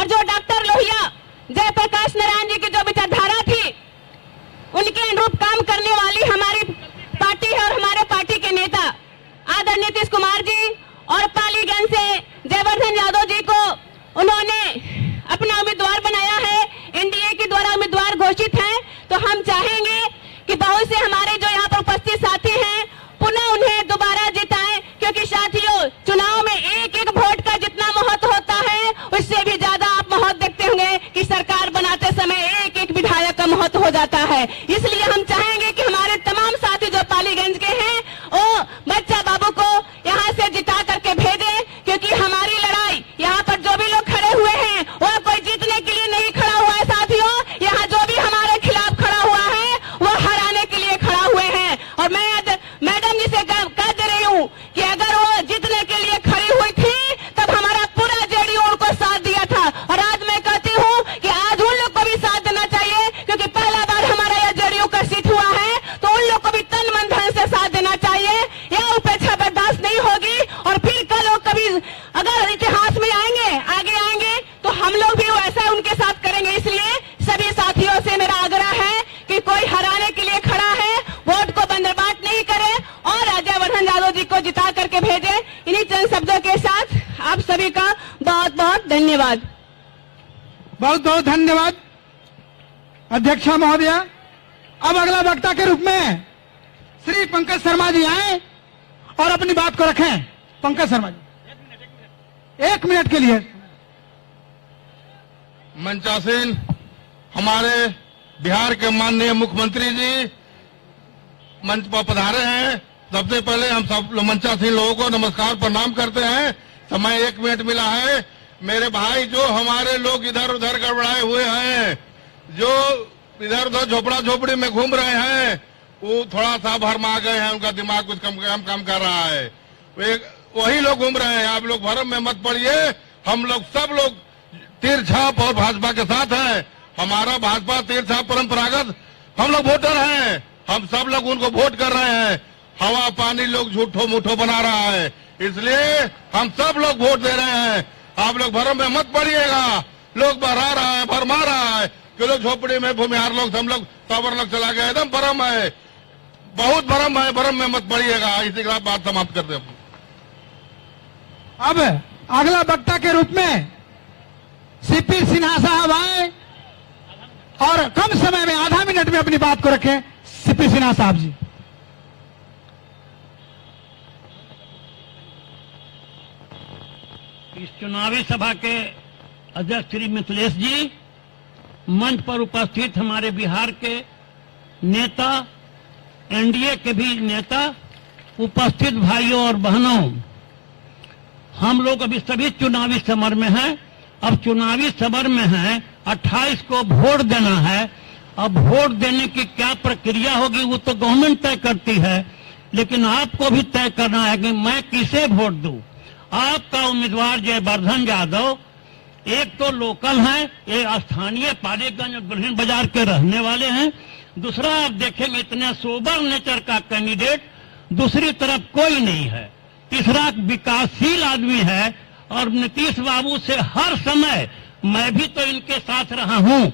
और जो डॉक्टर लोहिया जयप्रकाश नारायण जी की जो विचारधारा थी, उनके अनुरूप काम करने वाली हमारी पार्टी है और हमारे पार्टी के नेता आदरणीय नीतीश कुमार जी और पालीगंज से जयवर्धन यादव जी को उन्होंने अपना उम्मीदवार बनाया है, एनडीए के द्वारा उम्मीदवार घोषित हैं। तो हम चाहेंगे कि बहुत से हमारे जो यहाँ पर उपस्थित साथी हैं पुनः उन्हें दोबारा जिताएं, क्योंकि साथियों चुनाव में एक एक वोट का जितना महत्व होता है उससे भी ज्यादा आप महत्व देखते होंगे कि सरकार बनाते समय एक एक विधायक का महत्व हो जाता है। इसलिए हम चाहेंगे कि हमारे तमाम साथी जो पालीगंज के हैं वो बच्चा बाबू को यहाँ से जिता करके भेजे, क्योंकि हमारी लड़ाई यहाँ पर जो भी लोग खड़े हुए हैं वो कोई जीतने के लिए नहीं खड़ा हुआ है साथियों, यहाँ जो भी हमारे खिलाफ खड़ा हुआ है वो हराने के लिए खड़ा हुए हैं। और मैं मैडम जी से कह दे रही हूँ कि अगर वो जीतने के लिए खड़ी हुई थी तब हमारा पूरा जेडीयू उनको साथ दिया था, और आज मैं कहती हूँ कि आज उन लोग को भी साथ देना चाहिए, क्योंकि पहला बार हमारा यह जेडीयू का सीट हुआ है, तो उन लोग को भी तन मन धन से साथ देना चाहिए। यह उपेक्षा बर्दाश्त नहीं होगी। और फिर कल लोग कभी अगर इतिहास में आगे आएंगे तो हम लोग भी वैसा उनके साथ करेंगे। इसलिए सभी साथियों से मेरा आग्रह है कि कोई हराने के लिए खड़ा है वोट को बंदरबाट नहीं करे और जयवर्धन यादव जी को जिता करके भेजे। इन्हीं चंद शब्दों के साथ आप सभी का बहुत बहुत धन्यवाद। बहुत बहुत धन्यवाद अध्यक्षा महोदया। अब अगला वक्ता के रूप में श्री पंकज शर्मा जी आए और अपनी बात को रखें। पंकज शर्मा जी 1 मिनट के लिए। मंचासीन हमारे बिहार के माननीय मुख्यमंत्री जी मंच पर पधारे हैं। सबसे पहले हम सब मंचासीन लोगों को नमस्कार प्रणाम करते हैं। समय 1 मिनट मिला है। मेरे भाई जो हमारे लोग इधर उधर गड़बड़ाए हुए हैं, जो इधर उधर झोपड़ा झोपड़ी में घूम रहे हैं, वो थोड़ा सा भरमा गए हैं, उनका दिमाग कुछ कम काम कर रहा है। वही लोग घूम रहे हैं। आप लोग भरम में मत पड़िए। हम लोग सब लोग तीर छाप और भाजपा के साथ हैं। हमारा भाजपा तीर छाप परंपरागत, हम लोग वोटर हैं। हम सब लोग उनको वोट कर रहे हैं। हवा पानी लोग झूठो मूठो बना रहा है, इसलिए हम सब लोग वोट दे रहे हैं। आप लोग भरम में मत पड़िएगा। लोग भरा रहा है, भरमा रहा है कि लोग झोपड़ी में भूमिहार लोग, हम लोग टावर लोग चला गए। एकदम भरम है, बहुत भरम है। भरम में मत पड़िएगा। इसी के साथ बात समाप्त करते हैं। अब अगला वक्ता के रूप में सीपी सिन्हा साहब आए और कम समय में आधा मिनट में अपनी बात को रखें। सीपी सिन्हा साहब जी। इस चुनावी सभा के अध्यक्ष श्री मिथिलेश जी, मंच पर उपस्थित हमारे बिहार के नेता, एनडीए के भी नेता, उपस्थित भाइयों और बहनों, हम लोग अभी सभी चुनावी समर में हैं। अब चुनावी समर में हैं, 28 को वोट देना है। अब वोट देने की क्या प्रक्रिया होगी वो तो गवर्नमेंट तय करती है, लेकिन आपको भी तय करना है कि मैं किसे वोट दूं। आपका उम्मीदवार जयवर्धन यादव एक तो लोकल हैं, एक स्थानीय पालीगंज और दुल्हिन बाजार के रहने वाले हैं। दूसरा आप देखेंगे इतने सोबर नेचर का कैंडिडेट दूसरी तरफ कोई नहीं है। तीसरा विकासशील आदमी है और नीतीश बाबू से हर समय, मैं भी तो इनके साथ रहा हूं,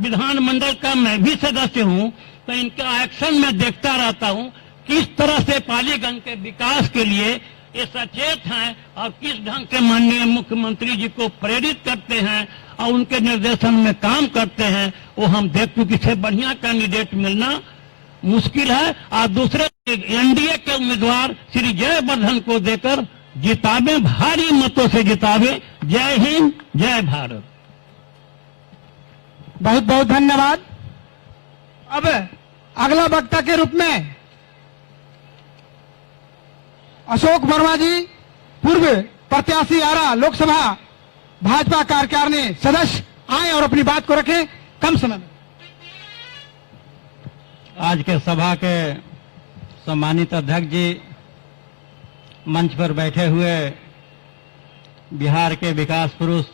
विधानमंडल का मैं भी सदस्य हूं, तो इनका एक्शन में देखता रहता हूं किस तरह से पालीगंज के विकास के लिए ये सचेत हैं और किस ढंग से माननीय मुख्यमंत्री जी को प्रेरित करते हैं और उनके निर्देशन में काम करते हैं। वो हम देख चुके से बढ़िया कैंडिडेट मिलना मुश्किल है। और दूसरे एनडीए के उम्मीदवार श्री जयवर्धन को देकर जितावे, भारी मतों से जितावे। जय हिंद, जय भारत। बहुत बहुत धन्यवाद। अब अगला वक्ता के रूप में अशोक वर्मा जी, पूर्व प्रत्याशी आरा लोकसभा भाजपा कार्यकारिणी सदस्य, आए और अपनी बात को रखें कम समय में। आज के सभा के सम्मानित अध्यक्ष जी, मंच पर बैठे हुए बिहार के विकास पुरुष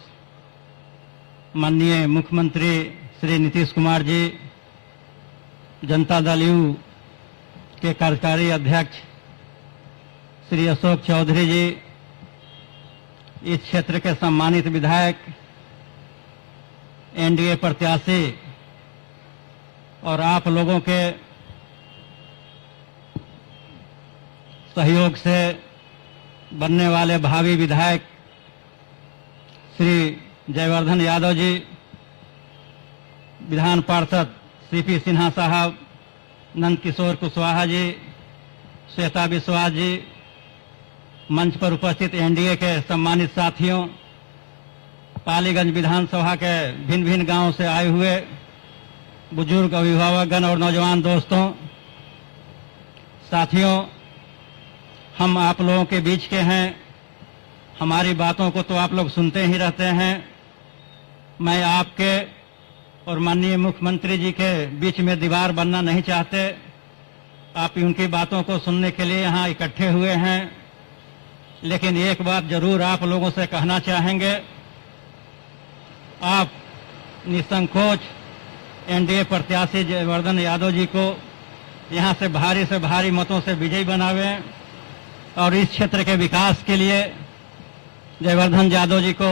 माननीय मुख्यमंत्री श्री नीतीश कुमार जी, जनता दल यू के कार्यकारी अध्यक्ष श्री अशोक चौधरी जी, इस क्षेत्र के सम्मानित विधायक एनडीए प्रत्याशी और आप लोगों के सहयोग से बनने वाले भावी विधायक श्री जयवर्धन यादव जी, विधान पार्षद सीपी सिन्हा साहब, नंद किशोर कुशवाहा जी, श्वेता विश्वास जी, मंच पर उपस्थित एनडीए के सम्मानित साथियों, पालीगंज विधानसभा के भिन्न भिन्न गांवों से आए हुए बुजुर्ग अभिभावकगण और नौजवान दोस्तों, साथियों, हम आप लोगों के बीच के हैं। हमारी बातों को तो आप लोग सुनते ही रहते हैं। मैं आपके और माननीय मुख्यमंत्री जी के बीच में दीवार बनना नहीं चाहते। आप उनकी बातों को सुनने के लिए यहाँ इकट्ठे हुए हैं। लेकिन एक बात जरूर आप लोगों से कहना चाहेंगे, आप निसंकोच एनडीए प्रत्याशी जयवर्धन यादव जी को यहाँ से भारी मतों से विजयी बनावें और इस क्षेत्र के विकास के लिए जयवर्धन यादव जी को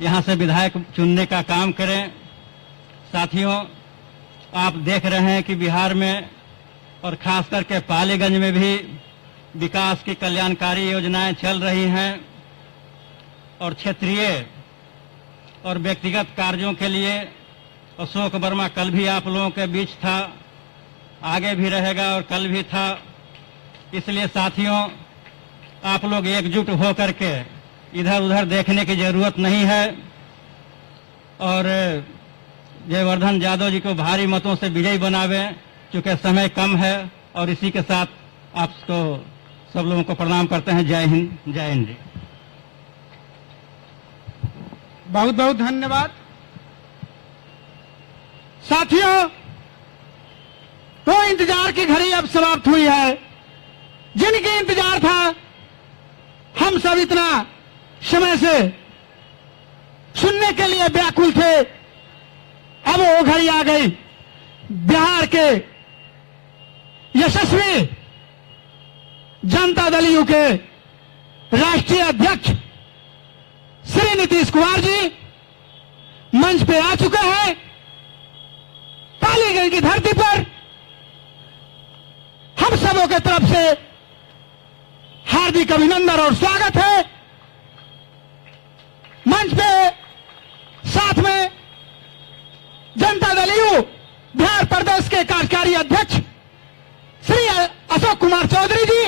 यहाँ से विधायक चुनने का काम करें। साथियों, आप देख रहे हैं कि बिहार में और खास करके पालीगंज में भी विकास की कल्याणकारी योजनाएं चल रही हैं और क्षेत्रीय और व्यक्तिगत कार्यों के लिए अशोक वर्मा कल भी आप लोगों के बीच था, आगे भी रहेगा और कल भी था। इसलिए साथियों, आप लोग एकजुट होकर के इधर उधर देखने की जरूरत नहीं है और जयवर्धन यादव जी को भारी मतों से विजयी बनावें, क्योंकि समय कम है। और इसी के साथ आपको सब लोगों को प्रणाम करते हैं। जय हिंद, जय हिंद जी। बहुत बहुत धन्यवाद। साथियों, तो इंतजार की घड़ी अब समाप्त हुई है। जिनकी इंतजार था, हम सब इतना समय से सुनने के लिए व्याकुल थे, अब वो घड़ी आ गई। बिहार के यशस्वी जनता दल यू के राष्ट्रीय अध्यक्ष श्री नीतीश कुमार जी मंच पे आ चुके हैं। पालीगंज की धरती पर हम सबों के तरफ से हार्दिक अभिनंदन और स्वागत है। मंच पे साथ में जनता दल यू बिहार प्रदेश के कार्यकारी अध्यक्ष श्री अशोक कुमार चौधरी जी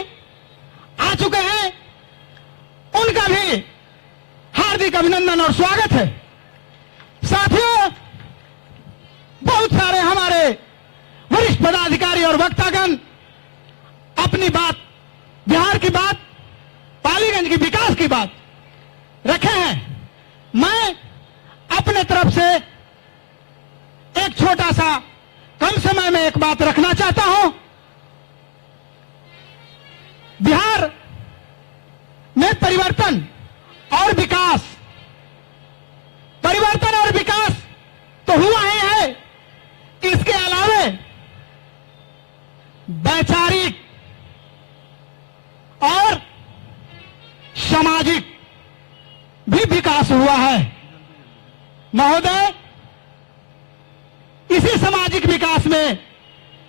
आ चुके हैं। उनका भी हार्दिक अभिनंदन और स्वागत है। साथियों, बहुत सारे हमारे वरिष्ठ पदाधिकारी और वक्तागण अपनी बात, बिहार की बात, पालीगंज की विकास की बात रखे हैं। मैं अपने तरफ से एक छोटा सा कम समय में एक बात रखना चाहता हूं। बिहार में परिवर्तन और विकास तो हुआ ही है। इसके अलावे वैचारिक और सामाजिक भी विकास हुआ है। महोदय, इसी सामाजिक विकास में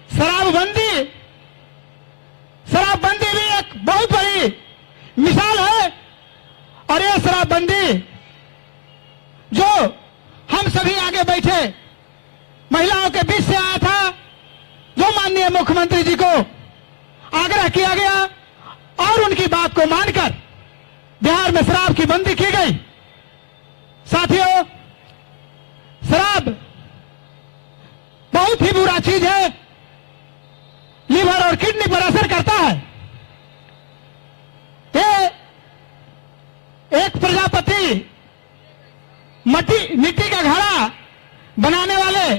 शराबबंदी भी एक बहुत बड़ी मिसाल है। और यह शराबबंदी जो हम सभी आगे बैठे महिलाओं के बीच से आया था, जो माननीय मुख्यमंत्री जी को आग्रह किया गया और उनकी बात को मानकर बिहार में शराब की बंदी की गई। साथियों, शराब बहुत ही बुरा चीज है, लीवर और किडनी पर असर करता है। ये एक प्रजापति मिट्टी का घड़ा बनाने वाले,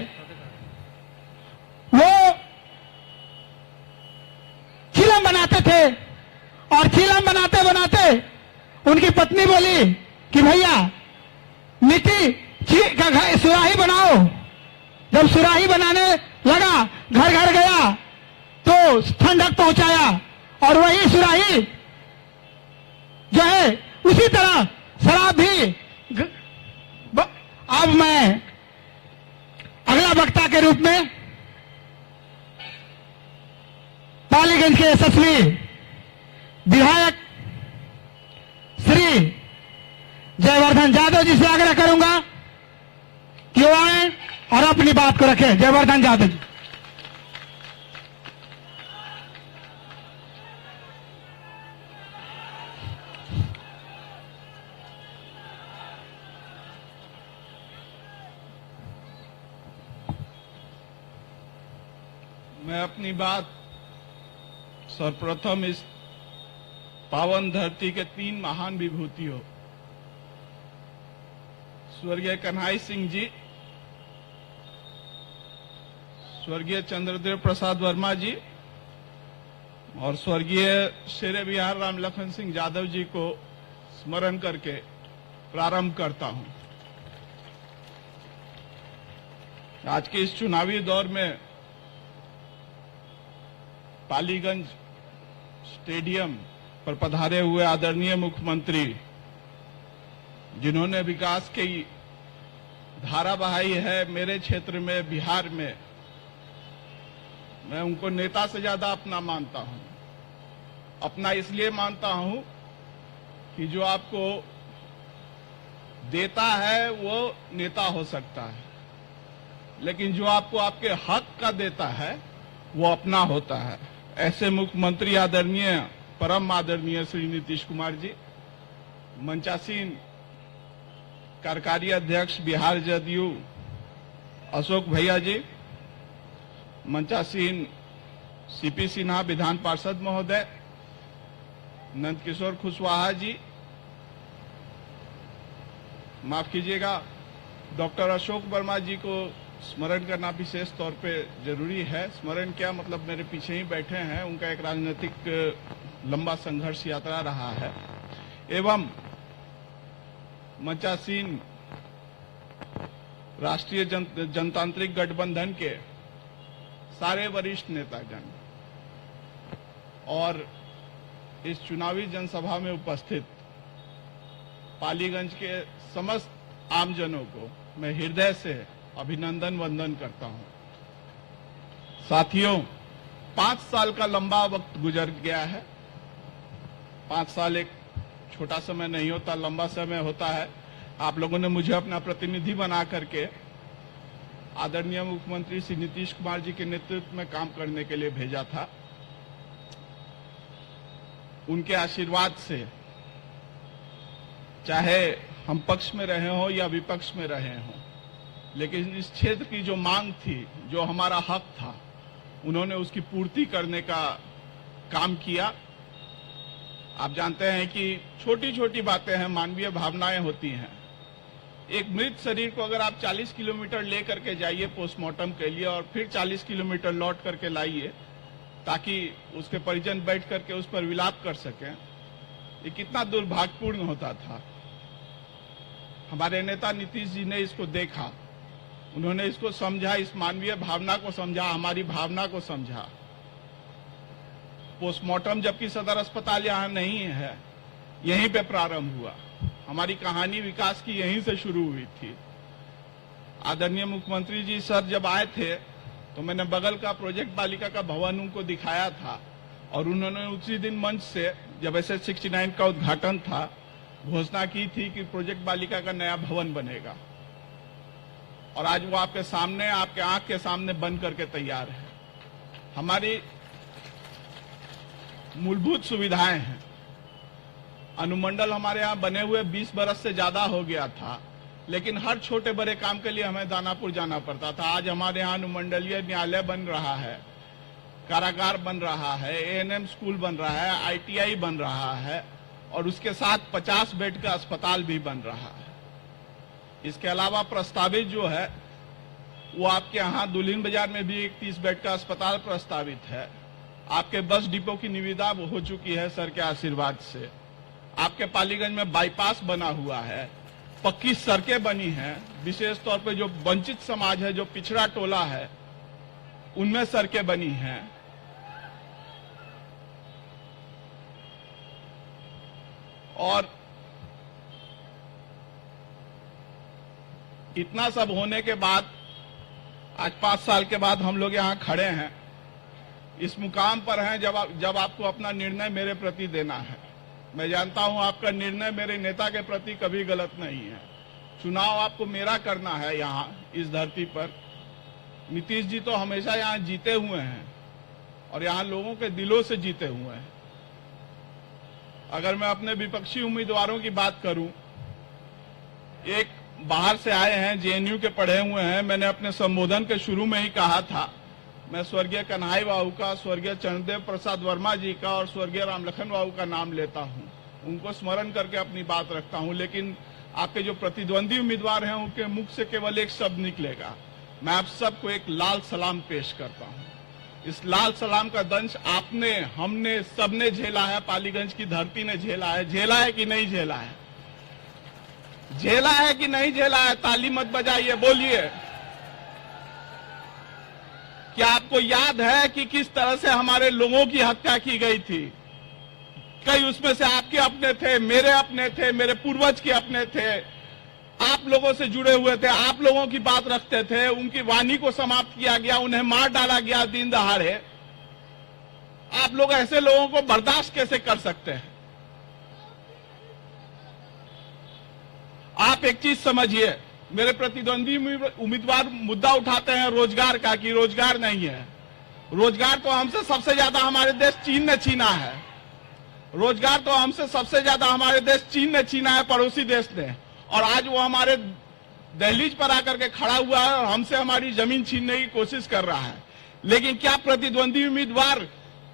वो चिलम बनाते थे और चिलम बनाते बनाते उनकी पत्नी बोली कि भैया मिट्टी का सुराही बनाओ। जब सुराही बनाने लगा, घर घर गया तो ठंडक पहुंचाया और वही सुराही जो है उसी तरह शराब भी। अब मैं के रूप में पालीगंज के यशस्वी विधायक श्री जयवर्धन यादव जी से आग्रह करूंगा कि वो आए और अपनी बात को रखें। जयवर्धन यादव जी। मैं अपनी बात सर्वप्रथम इस पावन धरती के 3 महान विभूतियों स्वर्गीय कन्हई सिंह जी, स्वर्गीय चंद्रदेव प्रसाद वर्मा जी और स्वर्गीय शेरे बिहार राम लखन सिंह यादव जी को स्मरण करके प्रारंभ करता हूं। आज के इस चुनावी दौर में पालीगंज स्टेडियम पर पधारे हुए आदरणीय मुख्यमंत्री, जिन्होंने विकास की धारा बहाई है मेरे क्षेत्र में, बिहार में, मैं उनको नेता से ज्यादा अपना मानता हूं। अपना इसलिए मानता हूं कि जो आपको देता है वो नेता हो सकता है, लेकिन जो आपको आपके हक का देता है वो अपना होता है। ऐसे मुख्यमंत्री आदरणीय, परम आदरणीय श्री नीतीश कुमार जी, मंचासीन कार्यकारी अध्यक्ष बिहार जदयू अशोक भैया जी, मंचासीन सीपी सिन्हा विधान पार्षद महोदय, नंदकिशोर कुशवाहा जी, माफ कीजिएगा, डॉक्टर अशोक वर्मा जी को स्मरण करना विशेष तौर पे जरूरी है। स्मरण क्या, मतलब मेरे पीछे ही बैठे हैं, उनका एक राजनीतिक लंबा संघर्ष यात्रा रहा है। एवं मंचासीन राष्ट्रीय जनतांत्रिक गठबंधन के सारे वरिष्ठ नेतागण और इस चुनावी जनसभा में उपस्थित पालीगंज के समस्त आमजनों को मैं हृदय से अभिनंदन वंदन करता हूं। साथियों, 5 साल का लंबा वक्त गुजर गया है। 5 साल एक छोटा समय नहीं होता, लंबा समय होता है। आप लोगों ने मुझे अपना प्रतिनिधि बना करके आदरणीय मुख्यमंत्री श्री नीतीश कुमार जी के नेतृत्व में काम करने के लिए भेजा था। उनके आशीर्वाद से चाहे हम पक्ष में रहे हों या विपक्ष में रहे हों, लेकिन इस क्षेत्र की जो मांग थी, जो हमारा हक था, उन्होंने उसकी पूर्ति करने का काम किया। आप जानते हैं कि छोटी छोटी बातें हैं, मानवीय भावनाएं होती हैं। एक मृत शरीर को अगर आप 40 किलोमीटर ले करके जाइए पोस्टमार्टम के लिए और फिर 40 किलोमीटर लौट करके लाइए ताकि उसके परिजन बैठ करके उस पर विलाप कर सकें, ये कितना दुर्भाग्यपूर्ण होता था। हमारे नेता नीतीश जी ने इसको देखा, उन्होंने इसको समझा, इस मानवीय भावना को समझा, हमारी भावना को समझा। पोस्टमार्टम जबकि सदर अस्पताल यहाँ नहीं है, यहीं पे प्रारंभ हुआ। हमारी कहानी विकास की यहीं से शुरू हुई थी। आदरणीय मुख्यमंत्री जी सर जब आए थे तो मैंने बगल का प्रोजेक्ट बालिका का भवन उनको दिखाया था और उन्होंने उसी दिन मंच से, जब SS 69 का उद्घाटन था, घोषणा की थी कि प्रोजेक्ट बालिका का नया भवन बनेगा। और आज वो आपके सामने, आपके आंख के सामने बन करके तैयार है। हमारी मूलभूत सुविधाएं हैं। अनुमंडल हमारे यहाँ बने हुए 20 बरस से ज्यादा हो गया था, लेकिन हर छोटे बड़े काम के लिए हमें दानापुर जाना पड़ता था। आज हमारे यहाँ अनुमंडलीय न्यायालय बन रहा है, कारागार बन रहा है, ANM स्कूल बन रहा है, ITI बन रहा है और उसके साथ 50 बेड का अस्पताल भी बन रहा है। इसके अलावा प्रस्तावित जो है वो आपके यहाँ दुल्हिन बाजार में भी एक 30 बेड का अस्पताल प्रस्तावित है। आपके बस डिपो की निविदा हो चुकी है सर के आशीर्वाद से। आपके पालीगंज में बाईपास बना हुआ है, पक्की सड़कें बनी हैं, विशेष तौर पे जो वंचित समाज है, जो पिछड़ा टोला है, उनमें सड़कें बनी हैं। और इतना सब होने के बाद आज 5 साल के बाद हम लोग यहाँ खड़े हैं, इस मुकाम पर हैं जब आपको अपना निर्णय मेरे प्रति देना है। मैं जानता हूं आपका निर्णय मेरे नेता के प्रति कभी गलत नहीं है। चुनाव आपको मेरा करना है यहाँ इस धरती पर। नीतीश जी तो हमेशा यहाँ जीते हुए हैं और यहाँ लोगों के दिलों से जीते हुए हैं। अगर मैं अपने विपक्षी उम्मीदवारों की बात करूं, एक बाहर से आए हैं, जेएनयू के पढ़े हुए हैं। मैंने अपने संबोधन के शुरू में ही कहा था, मैं स्वर्गीय कन्हई बाबू का, स्वर्गीय चंद्रदेव प्रसाद वर्मा जी का और स्वर्गीय रामलखन बाबू का नाम लेता हूं, उनको स्मरण करके अपनी बात रखता हूं। लेकिन आपके जो प्रतिद्वंदी उम्मीदवार हैं उनके मुख से केवल एक शब्द निकलेगा। मैं आप सबको एक लाल सलाम पेश करता हूं। इस लाल सलाम का दंश आपने, हमने, सबने झेला है, पालीगंज की धरती ने झेला है। झेला है कि नहीं झेला है? झेला है कि नहीं झेला है? ताली मत बजाइए, बोलिए। क्या आपको याद है कि किस तरह से हमारे लोगों की हत्या की गई थी? कई उसमें से आपके अपने थे, मेरे अपने थे, मेरे पूर्वज के अपने थे। आप लोगों से जुड़े हुए थे, आप लोगों की बात रखते थे। उनकी वाणी को समाप्त किया गया, उन्हें मार डाला गया दिन दहाड़े। आप लोग ऐसे लोगों को बर्दाश्त कैसे कर सकते हैं? आप एक चीज समझिए, मेरे प्रतिद्वंदी उम्मीदवार मुद्दा उठाते हैं रोजगार का, कि रोजगार नहीं है। रोजगार तो हमसे सबसे ज्यादा हमारे देश चीन ने छीना है। रोजगार तो हमसे सबसे ज्यादा हमारे देश चीन ने छीना है, पड़ोसी देश ने। और आज वो हमारे दहलीज पर आकर के खड़ा हुआ है और हमसे हमारी जमीन छीनने की कोशिश कर रहा है। लेकिन क्या प्रतिद्वंदी उम्मीदवार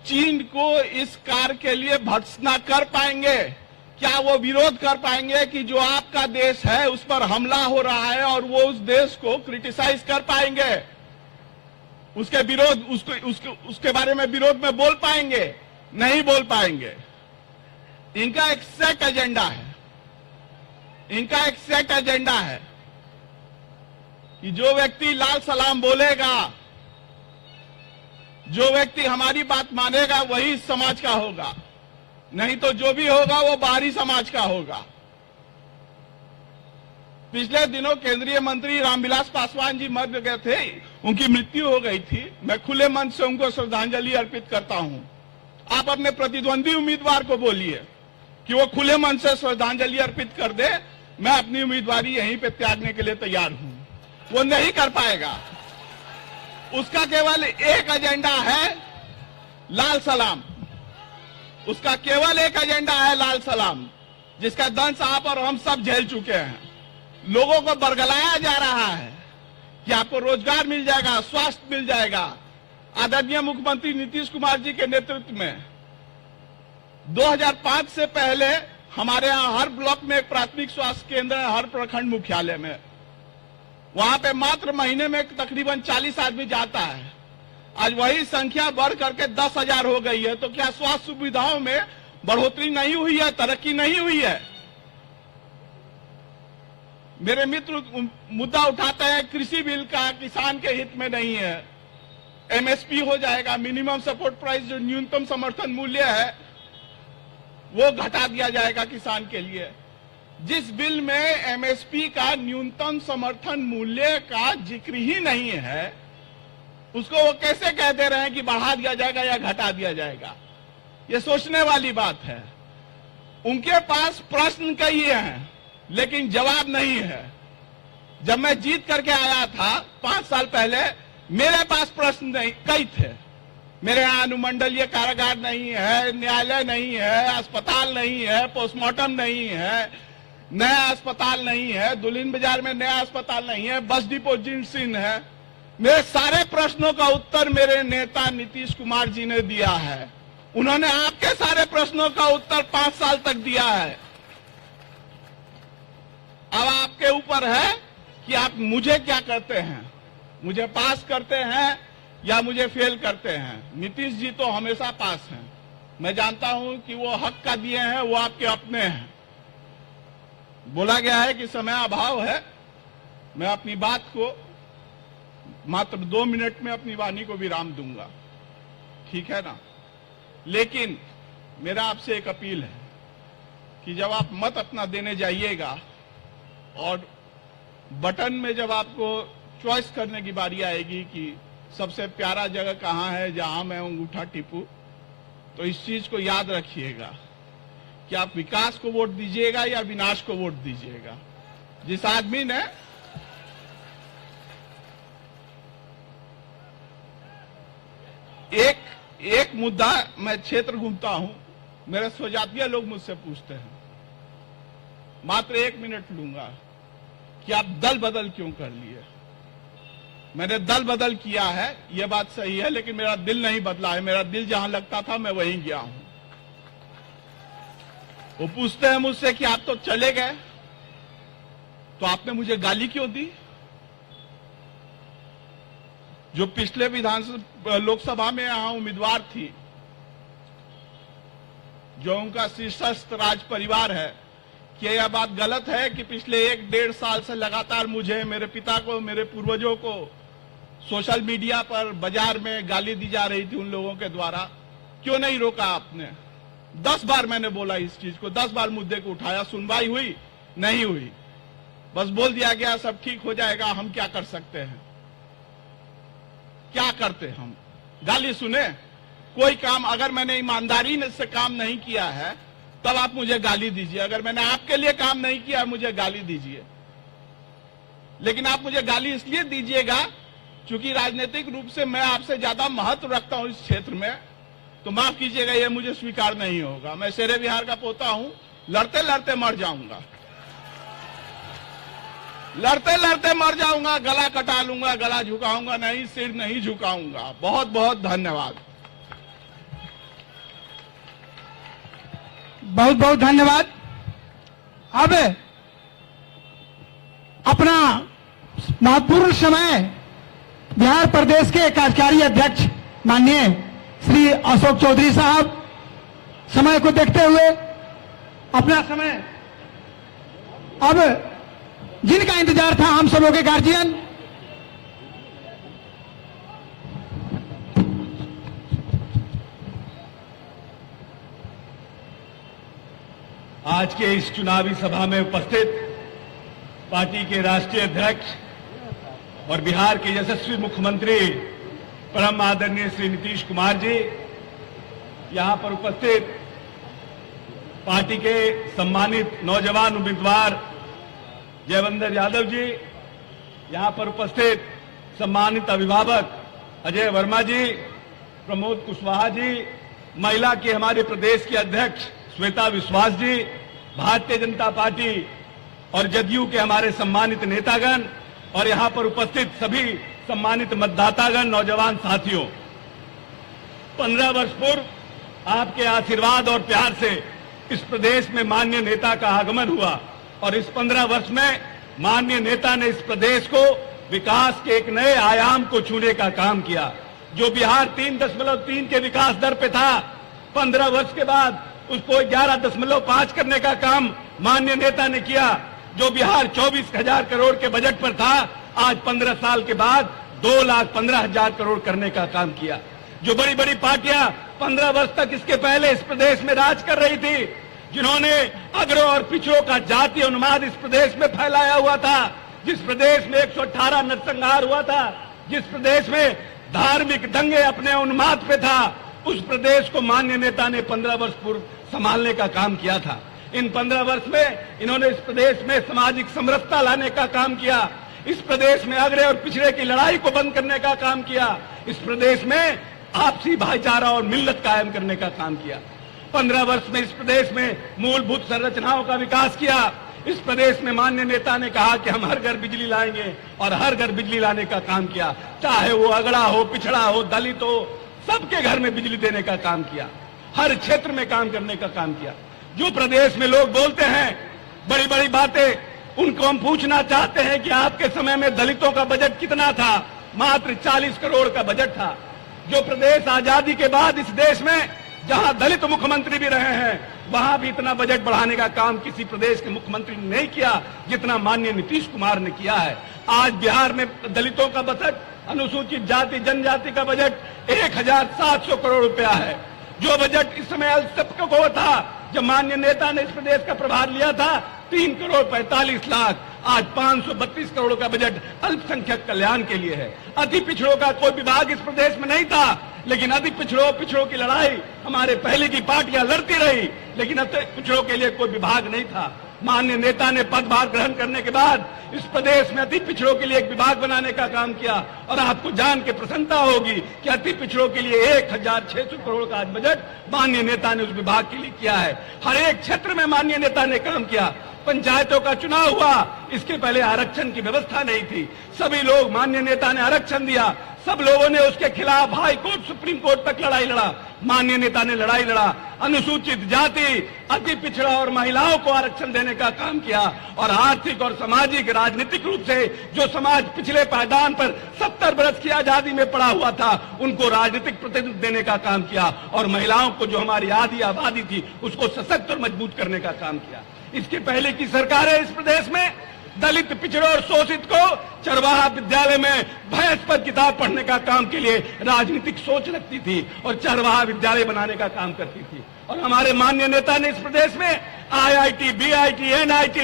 चीन को इस कार्य के लिए भर्त्सना कर पाएंगे? क्या वो विरोध कर पाएंगे कि जो आपका देश है उस पर हमला हो रहा है, और वो उस देश को क्रिटिसाइज कर पाएंगे? उसके विरोध, उसके बारे में विरोध में बोल पाएंगे? नहीं बोल पाएंगे। इनका एक सेट एजेंडा है, इनका एक सेट एजेंडा है कि जो व्यक्ति लाल सलाम बोलेगा, जो व्यक्ति हमारी बात मानेगा, वही इस समाज का होगा, नहीं तो जो भी होगा वो बाहरी समाज का होगा। पिछले दिनों केंद्रीय मंत्री रामविलास पासवान जी मर गए थे, उनकी मृत्यु हो गई थी। मैं खुले मन से उनको श्रद्धांजलि अर्पित करता हूं। आप अपने प्रतिद्वंदी उम्मीदवार को बोलिए कि वो खुले मन से श्रद्धांजलि अर्पित कर दे। मैं अपनी उम्मीदवारी यहीं पे त्यागने के लिए तैयार हूं। वो नहीं कर पाएगा। उसका केवल एक एजेंडा है, लाल सलाम। उसका केवल एक एजेंडा है, लाल सलाम, जिसका दंश आप और हम सब झेल चुके हैं। लोगों को बरगलाया जा रहा है कि आपको रोजगार मिल जाएगा, स्वास्थ्य मिल जाएगा। आदरणीय मुख्यमंत्री नीतीश कुमार जी के नेतृत्व में 2005 से पहले हमारे यहाँ हर ब्लॉक में एक प्राथमिक स्वास्थ्य केंद्र है, हर प्रखंड मुख्यालय में। वहां पे मात्र महीने में तकरीबन 40 आदमी जाता है। आज वही संख्या बढ़ करके 10,000 हो गई है। तो क्या स्वास्थ्य सुविधाओं में बढ़ोतरी नहीं हुई है, तरक्की नहीं हुई है? मेरे मित्र मुद्दा उठाते हैं कृषि बिल का, किसान के हित में नहीं है। एमएसपी हो जाएगा, मिनिमम सपोर्ट प्राइस, जो न्यूनतम समर्थन मूल्य है वो घटा दिया जाएगा किसान के लिए। जिस बिल में एमएसपी का, न्यूनतम समर्थन मूल्य का जिक्र ही नहीं है, उसको वो कैसे कह दे रहे हैं कि बढ़ा दिया जाएगा या घटा दिया जाएगा? ये सोचने वाली बात है। उनके पास प्रश्न कई हैं लेकिन जवाब नहीं है। जब मैं जीत करके आया था 5 साल पहले, मेरे पास प्रश्न नहीं कई थे। मेरे यहाँ अनुमंडलीय कारागार नहीं है, न्यायालय नहीं है, अस्पताल नहीं है, पोस्टमार्टम नहीं है, नया अस्पताल नहीं है, दुल्हिन बाजार में नया अस्पताल नहीं है, बस डिपो जिनसिन है। मेरे सारे प्रश्नों का उत्तर मेरे नेता नीतीश कुमार जी ने दिया है। उन्होंने आपके सारे प्रश्नों का उत्तर 5 साल तक दिया है। अब आपके ऊपर है कि आप मुझे क्या करते हैं, मुझे पास करते हैं या मुझे फेल करते हैं। नीतीश जी तो हमेशा पास हैं। मैं जानता हूं कि वो हक का दिए हैं, वो आपके अपने हैं। बोला गया है कि समय अभाव है, मैं अपनी बात को मात्र 2 मिनट में अपनी वाणी को विराम दूंगा, ठीक है ना? लेकिन मेरा आपसे एक अपील है कि जब आप मत अपना देने जाइएगा और बटन में जब आपको चॉइस करने की बारी आएगी कि सबसे प्यारा जगह कहाँ है जहां मैं अंगूठा टिपूं, तो इस चीज को याद रखिएगा कि आप विकास को वोट दीजिएगा या विनाश को वोट दीजिएगा। जिस आदमी ने एक मुद्दा, मैं क्षेत्र घूमता हूं, मेरे स्वजातीय लोग मुझसे पूछते हैं, मात्र 1 मिनट लूंगा, कि आप दल बदल क्यों कर लिए। मैंने दल बदल किया है, यह बात सही है, लेकिन मेरा दिल नहीं बदला है। मेरा दिल जहां लगता था मैं वहीं गया हूं। वो पूछते हैं मुझसे कि आप तो चले गए, तो आपने मुझे गाली क्यों दी। जो पिछले विधानसभा लोकसभा में यहां उम्मीदवार थी, जो उनका शीर्षस्थ राज परिवार है, कि यह बात गलत है कि पिछले 1-1.5 साल से लगातार मुझे, मेरे पिता को, मेरे पूर्वजों को सोशल मीडिया पर, बाजार में गाली दी जा रही थी उन लोगों के द्वारा। क्यों नहीं रोका आपने। 10 बार मैंने बोला इस चीज को, 10 बार मुद्दे को उठाया, सुनवाई हुई नहीं हुई, बस बोल दिया गया सब ठीक हो जाएगा। हम क्या कर सकते हैं, क्या करते हम, गाली सुने। कोई काम अगर मैंने ईमानदारी से काम नहीं किया है तब आप मुझे गाली दीजिए, अगर मैंने आपके लिए काम नहीं किया मुझे गाली दीजिए। लेकिन आप मुझे गाली इसलिए दीजिएगा क्योंकि राजनीतिक रूप से मैं आपसे ज्यादा महत्व रखता हूं इस क्षेत्र में, तो माफ कीजिएगा, यह मुझे स्वीकार नहीं होगा। मैं शेरे बिहार का पोता हूं, लड़ते लड़ते मर जाऊंगा, लड़ते लड़ते मर जाऊंगा, गला कटा लूंगा, गला झुकाऊंगा नहीं, सिर नहीं झुकाऊंगा। बहुत बहुत धन्यवाद। बहुत बहुत धन्यवाद। अब अपना महत्वपूर्ण समय बिहार प्रदेश के कार्यकारी अध्यक्ष माननीय श्री अशोक चौधरी साहब समय को देखते हुए अपना समय, अब जिनका इंतजार था हम सबों के गार्जियन, आज के इस चुनावी सभा में उपस्थित पार्टी के राष्ट्रीय अध्यक्ष और बिहार के यशस्वी मुख्यमंत्री परम आदरणीय श्री नीतीश कुमार जी, यहां पर उपस्थित पार्टी के सम्मानित नौजवान उम्मीदवार जयवंदर यादव जी, यहां पर उपस्थित सम्मानित अभिभावक अजय वर्मा जी, प्रमोद कुशवाहा जी, महिला के हमारे प्रदेश के अध्यक्ष श्वेता विश्वास जी, भारतीय जनता पार्टी और जदयू के हमारे सम्मानित नेतागण और यहां पर उपस्थित सभी सम्मानित मतदातागण, नौजवान साथियों, 15 वर्ष पूर्व आपके आशीर्वाद और प्यार से इस प्रदेश में माननीय नेता का आगमन हुआ और इस 15 वर्ष में माननीय नेता ने इस प्रदेश को विकास के एक नए आयाम को छूने का काम किया। जो बिहार 3.3 के विकास दर पे था, 15 वर्ष के बाद उसको 11.5 करने का काम माननीय नेता ने किया। जो बिहार 24,000 करोड़ के बजट पर था, आज 15 साल के बाद 2,15,000 करोड़ करने का काम किया। जो बड़ी बड़ी पार्टियां 15 वर्ष तक इसके पहले इस प्रदेश में राज कर रही थी, जिन्होंने अग्रों और पिछड़ों का जातीय उन्माद इस प्रदेश में फैलाया हुआ था, जिस प्रदेश में 118 नरसंहार हुआ था, जिस प्रदेश में धार्मिक दंगे अपने उन्माद पे था, उस प्रदेश को माननीय नेता ने 15 वर्ष पूर्व संभालने का काम किया था। इन 15 वर्ष में इन्होंने इस प्रदेश में सामाजिक समरसता लाने का काम किया, इस प्रदेश में अग्रे और पिछड़े की लड़ाई को बंद करने का काम किया, इस प्रदेश में आपसी भाईचारा और मिल्लत कायम करने का काम किया। 15 वर्ष में इस प्रदेश में मूलभूत संरचनाओं का विकास किया। इस प्रदेश में माननीय नेता ने कहा कि हम हर घर बिजली लाएंगे और हर घर बिजली लाने का काम किया, चाहे वो अगड़ा हो, पिछड़ा हो, दलित हो, सबके घर में बिजली देने का काम किया, हर क्षेत्र में काम करने का काम किया। जो प्रदेश में लोग बोलते हैं बड़ी बड़ी बातें, उनको हम पूछना चाहते हैं कि आपके समय में दलितों का बजट कितना था? मात्र 40 करोड़ का बजट था। जो प्रदेश आजादी के बाद इस देश में जहां दलित मुख्यमंत्री भी रहे हैं, वहां भी इतना बजट बढ़ाने का काम किसी प्रदेश के मुख्यमंत्री ने नहीं किया जितना माननीय नीतीश कुमार ने किया है। आज बिहार में दलितों का बजट, अनुसूचित जाति जनजाति का बजट 1,700 करोड़ रुपया है। जो बजट इस समय सबको था, जब माननीय नेता ने इस प्रदेश का प्रभार लिया था, 3 करोड़ 45 लाख, आज 532 करोड़ का बजट अल्पसंख्यक कल्याण के लिए है। अति पिछड़ों का कोई विभाग इस प्रदेश में नहीं था, लेकिन अति पिछड़ों की लड़ाई हमारे पहले की पार्टियां लड़ती रही, लेकिन अति पिछड़ों के लिए कोई विभाग नहीं था। माननीय नेता ने पदभार ग्रहण करने के बाद इस प्रदेश में अति पिछड़ों के लिए एक विभाग बनाने का काम किया, और आपको जान के प्रसन्नता होगी कि अति पिछड़ों के लिए 1600 करोड़ का आज बजट माननीय नेता ने उस विभाग के लिए किया है। हर एक क्षेत्र में माननीय नेता ने काम किया। पंचायतों का चुनाव हुआ, इसके पहले आरक्षण की व्यवस्था नहीं थी, सभी लोग माननीय नेता ने आरक्षण दिया, सब लोगों ने उसके खिलाफ हाई कोर्ट सुप्रीम कोर्ट तक लड़ाई लड़ा, माननीय नेता ने लड़ाई लड़ा। अनुसूचित जाति, अति पिछड़ा और महिलाओं को आरक्षण देने का काम किया, और आर्थिक और सामाजिक राजनीतिक रूप से जो समाज पिछले पायदान पर 70 बरस की आजादी में पड़ा हुआ था, उनको राजनीतिक प्रतिनिधित्व देने का काम किया, और महिलाओं को जो हमारी आधी आबादी थी उसको सशक्त और मजबूत करने का काम किया। इसके पहले की सरकारें इस प्रदेश में दलित, पिछड़ों और शोषित को चरवाहा विद्यालय में भैंस पर किताब पढ़ने का काम के लिए राजनीतिक सोच रखती थी और चरवाहा विद्यालय बनाने का काम करती थी। और हमारे माननीय नेता ने इस प्रदेश में IIT, BIT, NIT,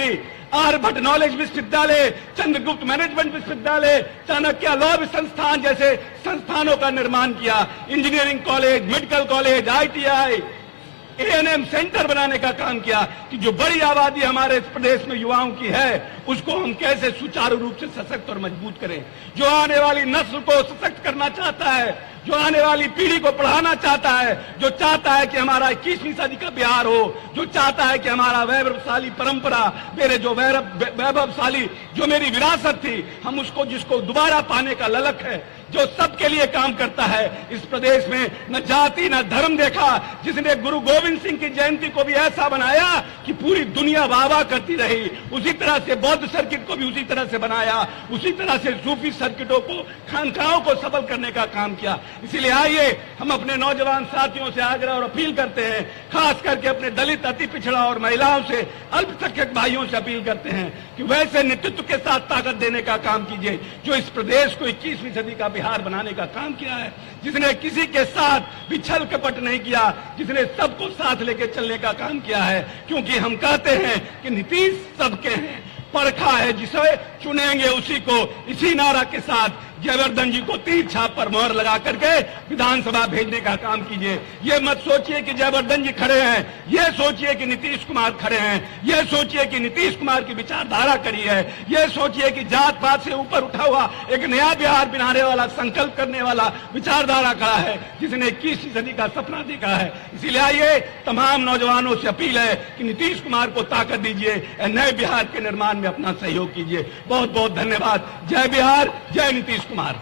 Aryabhatta knowledge विश्वविद्यालय, चंद्रगुप्त मैनेजमेंट विश्वविद्यालय, चाणक्य लॉ संस्थान जैसे संस्थानों का निर्माण किया। Engineering college, medical college, ITI, ANM centre बनाने का काम किया कि जो बड़ी आबादी हमारे इस प्रदेश में युवाओं की है, उसको हम कैसे सुचारू रूप से सशक्त और मजबूत करें। जो आने वाली नस्ल को सशक्त करना चाहता है, जो आने वाली पीढ़ी को पढ़ाना चाहता है, जो चाहता है कि हमारा 21वीं सदी का बिहार हो, जो चाहता है कि हमारा वैभवशाली परंपरा, मेरे जो वैभवशाली जो मेरी विरासत थी, हम उसको जिसको दोबारा पाने का ललक है, जो सबके लिए काम करता है। इस प्रदेश में न जाति न धर्म देखा, जिसने गुरु गोविंद सिंह की जयंती को भी ऐसा बनाया कि पूरी दुनिया वाह वाह करती रही, उसी तरह से बौद्ध सर्किट को भी उसी तरह से बनाया, उसी तरह से सूफी सर्किटों को, खानकाहों को सबल करने का काम किया। इसीलिए आइए हम अपने नौजवान साथियों से आग्रह और अपील करते हैं, खास करके अपने दलित, अति पिछड़ा और महिलाओं से, अल्पसंख्यक भाइयों से अपील करते हैं कि वैसे नेतृत्व के साथ ताकत देने का काम कीजिए जो इस प्रदेश को 21वीं सदी का बिहार बनाने का काम किया है, जिसने किसी के साथ भी छल कपट नहीं किया, जिसने सबको साथ लेके चलने का काम किया है। क्योंकि हम कहते हैं कि नीतीश सबके हैं, परखा है जिसे चुनेंगे उसी को। इसी नारा के साथ जयवर्धन जी को तीर छाप पर मोहर लगा करके विधानसभा भेजने का काम कीजिए। ये मत सोचिए कि जयवर्धन जी खड़े हैं, ये सोचिए कि नीतीश कुमार खड़े हैं, ये सोचिए कि नीतीश कुमार की विचारधारा करी है, ये सोचिए कि जात पात से ऊपर उठा हुआ एक नया बिहार बनाने वाला, संकल्प करने वाला विचारधारा खड़ा है, जिसने 21वीं सदी का सपना देखा है। इसीलिए आइए तमाम नौजवानों से अपील है कि नीतीश कुमार को ताकत दीजिए, नए बिहार के निर्माण में अपना सहयोग कीजिए। बहुत बहुत धन्यवाद। जय बिहार, जय नीतीश कुमार।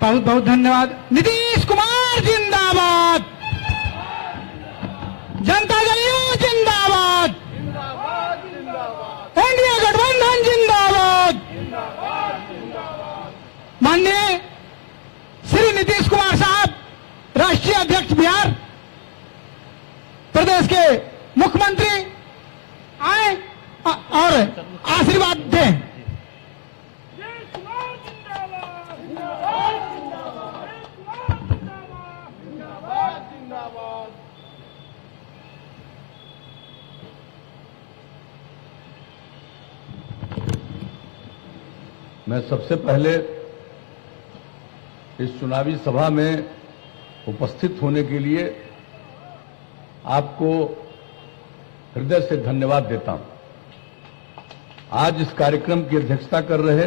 बहुत बहुत धन्यवाद। नीतीश कुमार जिंदाबाद, जनता दल यू जिंदाबाद, एनडीए गठबंधन जिंदाबाद। माननीय श्री नीतीश कुमार साहब, राष्ट्रीय अध्यक्ष बिहार प्रदेश के मुख्यमंत्री, आए और आशीर्वाद दें। मैं सबसे पहले इस चुनावी सभा में उपस्थित होने के लिए आपको हृदय से धन्यवाद देता हूं। आज इस कार्यक्रम की अध्यक्षता कर रहे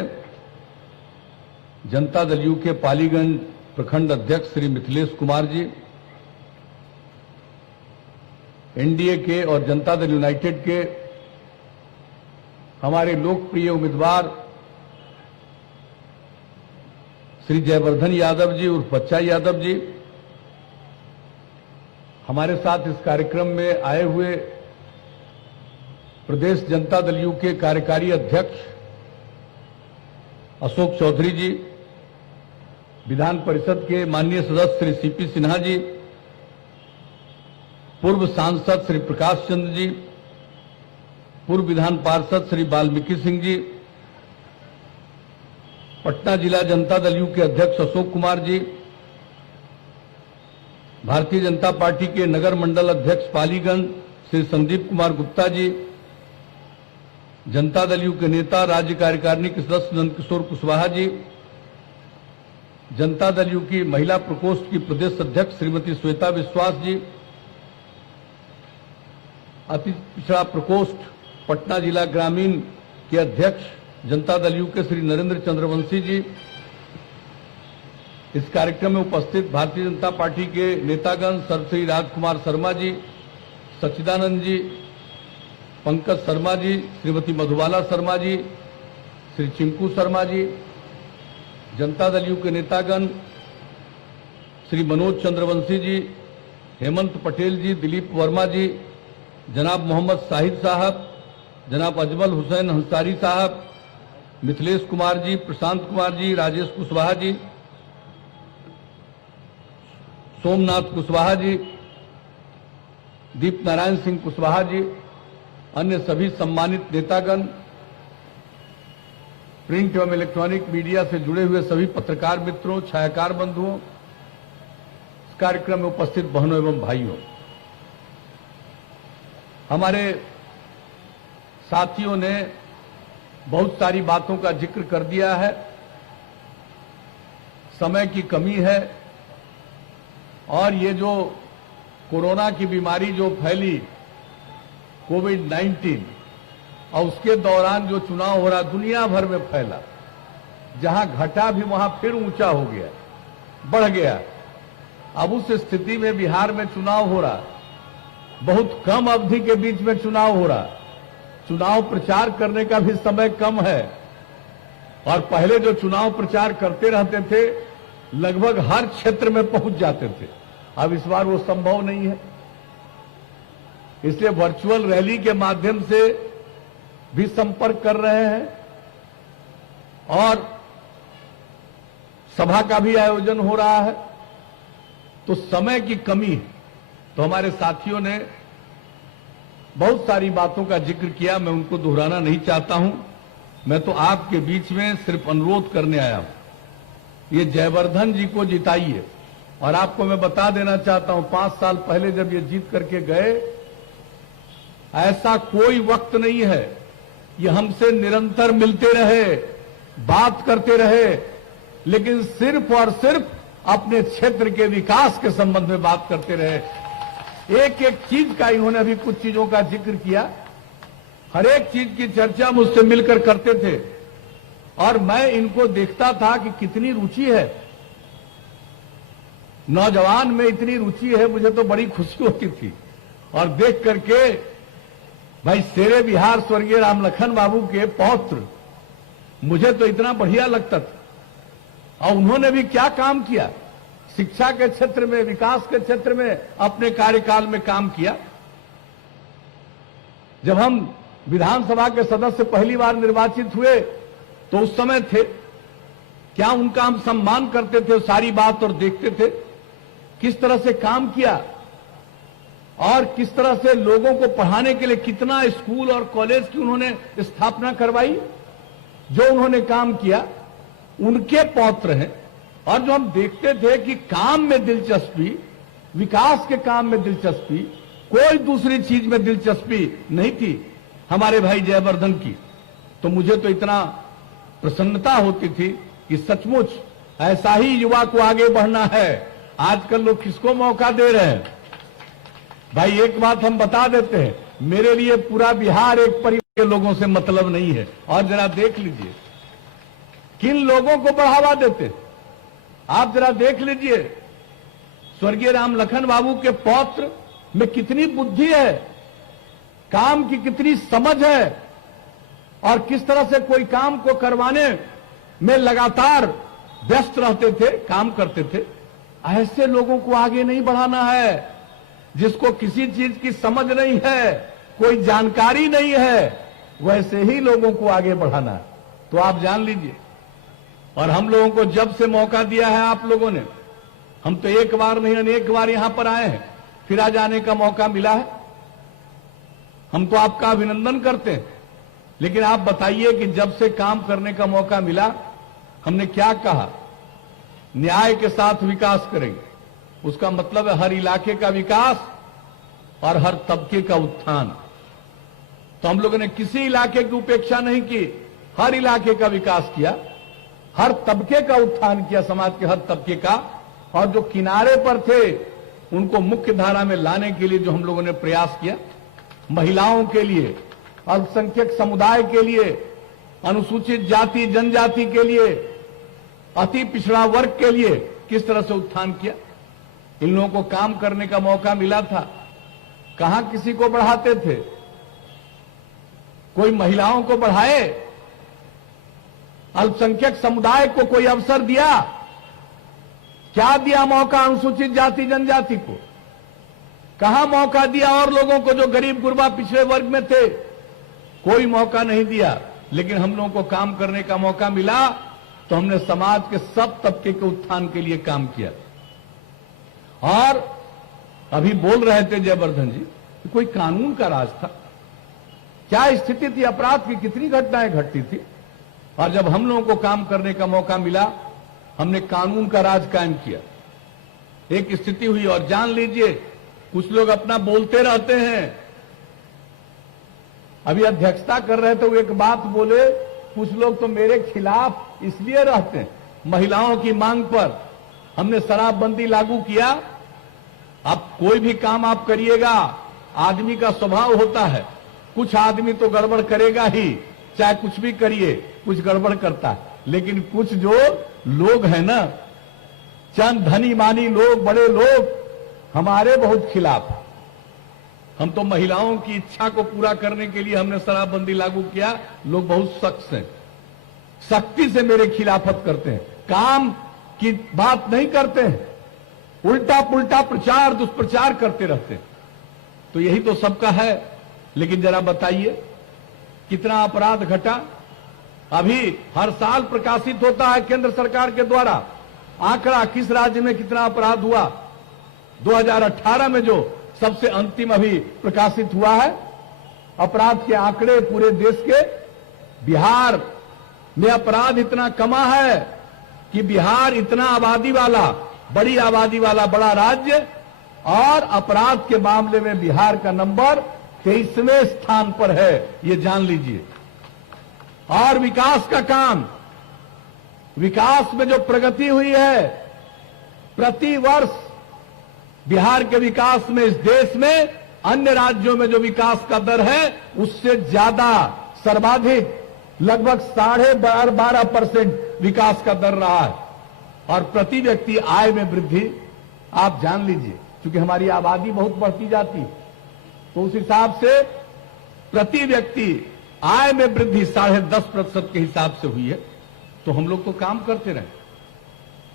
जनता दल यू के पालीगंज प्रखंड अध्यक्ष श्री मिथिलेश कुमार जी, एनडीए के और जनता दल यूनाइटेड के हमारे लोकप्रिय उम्मीदवार श्री जयवर्धन यादव जी उर्फ बच्चा यादव जी, हमारे साथ इस कार्यक्रम में आए हुए प्रदेश जनता दल यू के कार्यकारी अध्यक्ष अशोक चौधरी जी, विधान परिषद के माननीय सदस्य श्री सीपी सिन्हा जी, पूर्व सांसद श्री प्रकाश चंद्र जी, पूर्व विधान पार्षद श्री वाल्मीकि सिंह जी, पटना जिला जनता दल यू के अध्यक्ष अशोक कुमार जी, भारतीय जनता पार्टी के नगर मंडल अध्यक्ष पालीगंज श्री संदीप कुमार गुप्ता जी, जनता दल यू के नेता राज्य कार्यकारिणी के सदस्य नंदकिशोर कुशवाहा जी, जनता दल यू की महिला प्रकोष्ठ की प्रदेश अध्यक्ष श्रीमती श्वेता विश्वास जी, अति पिछड़ा प्रकोष्ठ पटना जिला ग्रामीण के अध्यक्ष जनता दल यू के श्री नरेंद्र चंद्रवंशी जी, इस कार्यक्रम में उपस्थित भारतीय जनता पार्टी के नेतागण सर्वश्री राजकुमार शर्मा जी, सच्चिदानंद जी, पंकज शर्मा जी, श्रीमती मधुबाला शर्मा जी, श्री चिंकू शर्मा जी, जनता दल यू के नेतागण श्री मनोज चंद्रवंशी जी, हेमंत पटेल जी, दिलीप वर्मा जी, जनाब मोहम्मद साहिद साहब, जनाब अजमल हुसैन अंसारी साहब, मिथिलेश कुमार जी, प्रशांत कुमार जी, राजेश कुशवाहा जी, सोमनाथ कुशवाहा जी, दीप नारायण सिंह कुशवाहा जी, अन्य सभी सम्मानित नेतागण, प्रिंट एवं इलेक्ट्रॉनिक मीडिया से जुड़े हुए सभी पत्रकार मित्रों, छायाकार बंधुओं, इस कार्यक्रम में उपस्थित बहनों एवं भाइयों, हमारे साथियों ने बहुत सारी बातों का जिक्र कर दिया है। समय की कमी है और ये जो कोरोना की बीमारी जो फैली कोविड-19 और उसके दौरान जो चुनाव हो रहा दुनिया भर में फैला, जहां घटा भी वहां फिर ऊंचा हो गया, बढ़ गया। अब उस स्थिति में बिहार में चुनाव हो रहा, बहुत कम अवधि के बीच में चुनाव हो रहा, चुनाव प्रचार करने का भी समय कम है और पहले जो चुनाव प्रचार करते रहते थे लगभग हर क्षेत्र में पहुंच जाते थे। अब इस बार वो संभव नहीं है, इसलिए वर्चुअल रैली के माध्यम से भी संपर्क कर रहे हैं और सभा का भी आयोजन हो रहा है। तो समय की कमी है, तो हमारे साथियों ने बहुत सारी बातों का जिक्र किया, मैं उनको दोहराना नहीं चाहता हूं। मैं तो आपके बीच में सिर्फ अनुरोध करने आया हूं, ये जयवर्धन जी को जिताइए। और आपको मैं बता देना चाहता हूं, 5 साल पहले जब ये जीत करके गए, ऐसा कोई वक्त नहीं है, ये हमसे निरंतर मिलते रहे, बात करते रहे, लेकिन सिर्फ और सिर्फ अपने क्षेत्र के विकास के संबंध में बात करते रहे। एक एक चीज का इन्होंने अभी कुछ चीजों का जिक्र किया, हर एक चीज की चर्चा मुझसे मिलकर करते थे और मैं इनको देखता था कि कितनी रुचि है, नौजवान में इतनी रुचि है, मुझे तो बड़ी खुशी होती थी। और देख करके भाई शेरे बिहार स्वर्गीय रामलखन बाबू के पौत्र, मुझे तो इतना बढ़िया लगता था। और उन्होंने भी क्या काम किया, शिक्षा के क्षेत्र में, विकास के क्षेत्र में अपने कार्यकाल में काम किया। जब हम विधानसभा के सदस्य पहली बार निर्वाचित हुए तो उस समय थे, क्या उनका हम सम्मान करते थे, सारी बात और देखते थे किस तरह से काम किया और किस तरह से लोगों को पढ़ाने के लिए कितना स्कूल और कॉलेज की उन्होंने स्थापना करवाई। जो उन्होंने काम किया उनके पौत्र हैं। और जो हम देखते थे कि काम में दिलचस्पी, विकास के काम में दिलचस्पी, कोई दूसरी चीज में दिलचस्पी नहीं थी हमारे भाई जयवर्धन की, तो मुझे तो इतना प्रसन्नता होती थी कि सचमुच ऐसा ही युवा को आगे बढ़ना है। आजकल लोग किसको मौका दे रहे हैं? भाई एक बात हम बता देते हैं, मेरे लिए पूरा बिहार एक परिवार के लोगों से मतलब नहीं है। और जरा देख लीजिए किन लोगों को बढ़ावा देते, आप जरा देख लीजिए स्वर्गीय रामलखन बाबू के पौत्र में कितनी बुद्धि है, काम की कितनी समझ है और किस तरह से कोई काम को करवाने में लगातार व्यस्त रहते थे, काम करते थे। ऐसे लोगों को आगे नहीं बढ़ाना है जिसको किसी चीज की समझ नहीं है, कोई जानकारी नहीं है, वैसे ही लोगों को आगे बढ़ाना है। तो आप जान लीजिए, और हम लोगों को जब से मौका दिया है आप लोगों ने, हम तो एक बार नहीं अनेक बार यहां पर आए हैं, फिर आ जाने का मौका मिला है, हम तो आपका अभिनंदन करते हैं। लेकिन आप बताइए कि जब से काम करने का मौका मिला हमने क्या कहा? न्याय के साथ विकास करेंगे। उसका मतलब है हर इलाके का विकास और हर तबके का उत्थान। तो हम लोगों ने किसी इलाके की उपेक्षा नहीं की, हर इलाके का विकास किया, हर तबके का उत्थान किया, समाज के हर तबके का। और जो किनारे पर थे उनको मुख्य धारा में लाने के लिए जो हम लोगों ने प्रयास किया, महिलाओं के लिए, अल्पसंख्यक समुदाय के लिए, अनुसूचित जाति जनजाति के लिए, अति पिछड़ा वर्ग के लिए किस तरह से उत्थान किया। इन लोगों को काम करने का मौका मिला था, कहां किसी को बढ़ाते थे? कोई महिलाओं को बढ़ाए? अल्पसंख्यक समुदाय को कोई अवसर दिया? क्या दिया मौका अनुसूचित जाति जनजाति को? कहां मौका दिया और लोगों को जो गरीब गुरबा पिछड़े वर्ग में थे? कोई मौका नहीं दिया। लेकिन हम लोगों को काम करने का मौका मिला तो हमने समाज के सब तबके के उत्थान के लिए काम किया। और अभी बोल रहे थे जयवर्धन जी कि कोई कानून का राज था, क्या स्थिति थी, अपराध की कितनी घटनाएं घटती थी। और जब हम लोगों को काम करने का मौका मिला हमने कानून का राज कायम किया। एक स्थिति हुई और जान लीजिए, कुछ लोग अपना बोलते रहते हैं। अभी अध्यक्षता कर रहे थे, वो एक बात बोले, कुछ लोग तो मेरे खिलाफ इसलिए रहते हैं। महिलाओं की मांग पर हमने शराबबंदी लागू किया। अब कोई भी काम आप करिएगा, आदमी का स्वभाव होता है, कुछ आदमी तो गड़बड़ करेगा ही, चाहे कुछ भी करिए कुछ गड़बड़ करता है। लेकिन कुछ जो लोग हैं ना, चंद धनी मानी लोग, बड़े लोग हमारे बहुत खिलाफ। हम तो महिलाओं की इच्छा को पूरा करने के लिए हमने शराबबंदी लागू किया। लोग बहुत सख्त हैं, सख्ती से मेरे खिलाफत करते हैं, काम की बात नहीं करते हैं, उल्टा पुल्टा प्रचार दुष्प्रचार करते रहते हैं। तो यही तो सबका है। लेकिन जरा बताइए कितना अपराध घटा। अभी हर साल प्रकाशित होता है केंद्र सरकार के द्वारा आंकड़ा, किस राज्य में कितना अपराध हुआ। 2018 में जो सबसे अंतिम अभी प्रकाशित हुआ है अपराध के आंकड़े पूरे देश के, बिहार में अपराध इतना कमा है कि बिहार इतना आबादी वाला, बड़ी आबादी वाला बड़ा राज्य, और अपराध के मामले में बिहार का नंबर 23वें स्थान पर है, ये जान लीजिए। और विकास का काम, विकास में जो प्रगति हुई है, प्रति वर्ष बिहार के विकास में इस देश में अन्य राज्यों में जो विकास का दर है उससे ज्यादा, सर्वाधिक, लगभग 12.5% विकास का दर रहा है। और प्रति व्यक्ति आय में वृद्धि आप जान लीजिए, क्योंकि हमारी आबादी बहुत बढ़ती जाती है, तो उस हिसाब से प्रति व्यक्ति आय में वृद्धि 10.5% के हिसाब से हुई है। तो हम लोग तो काम करते रहे।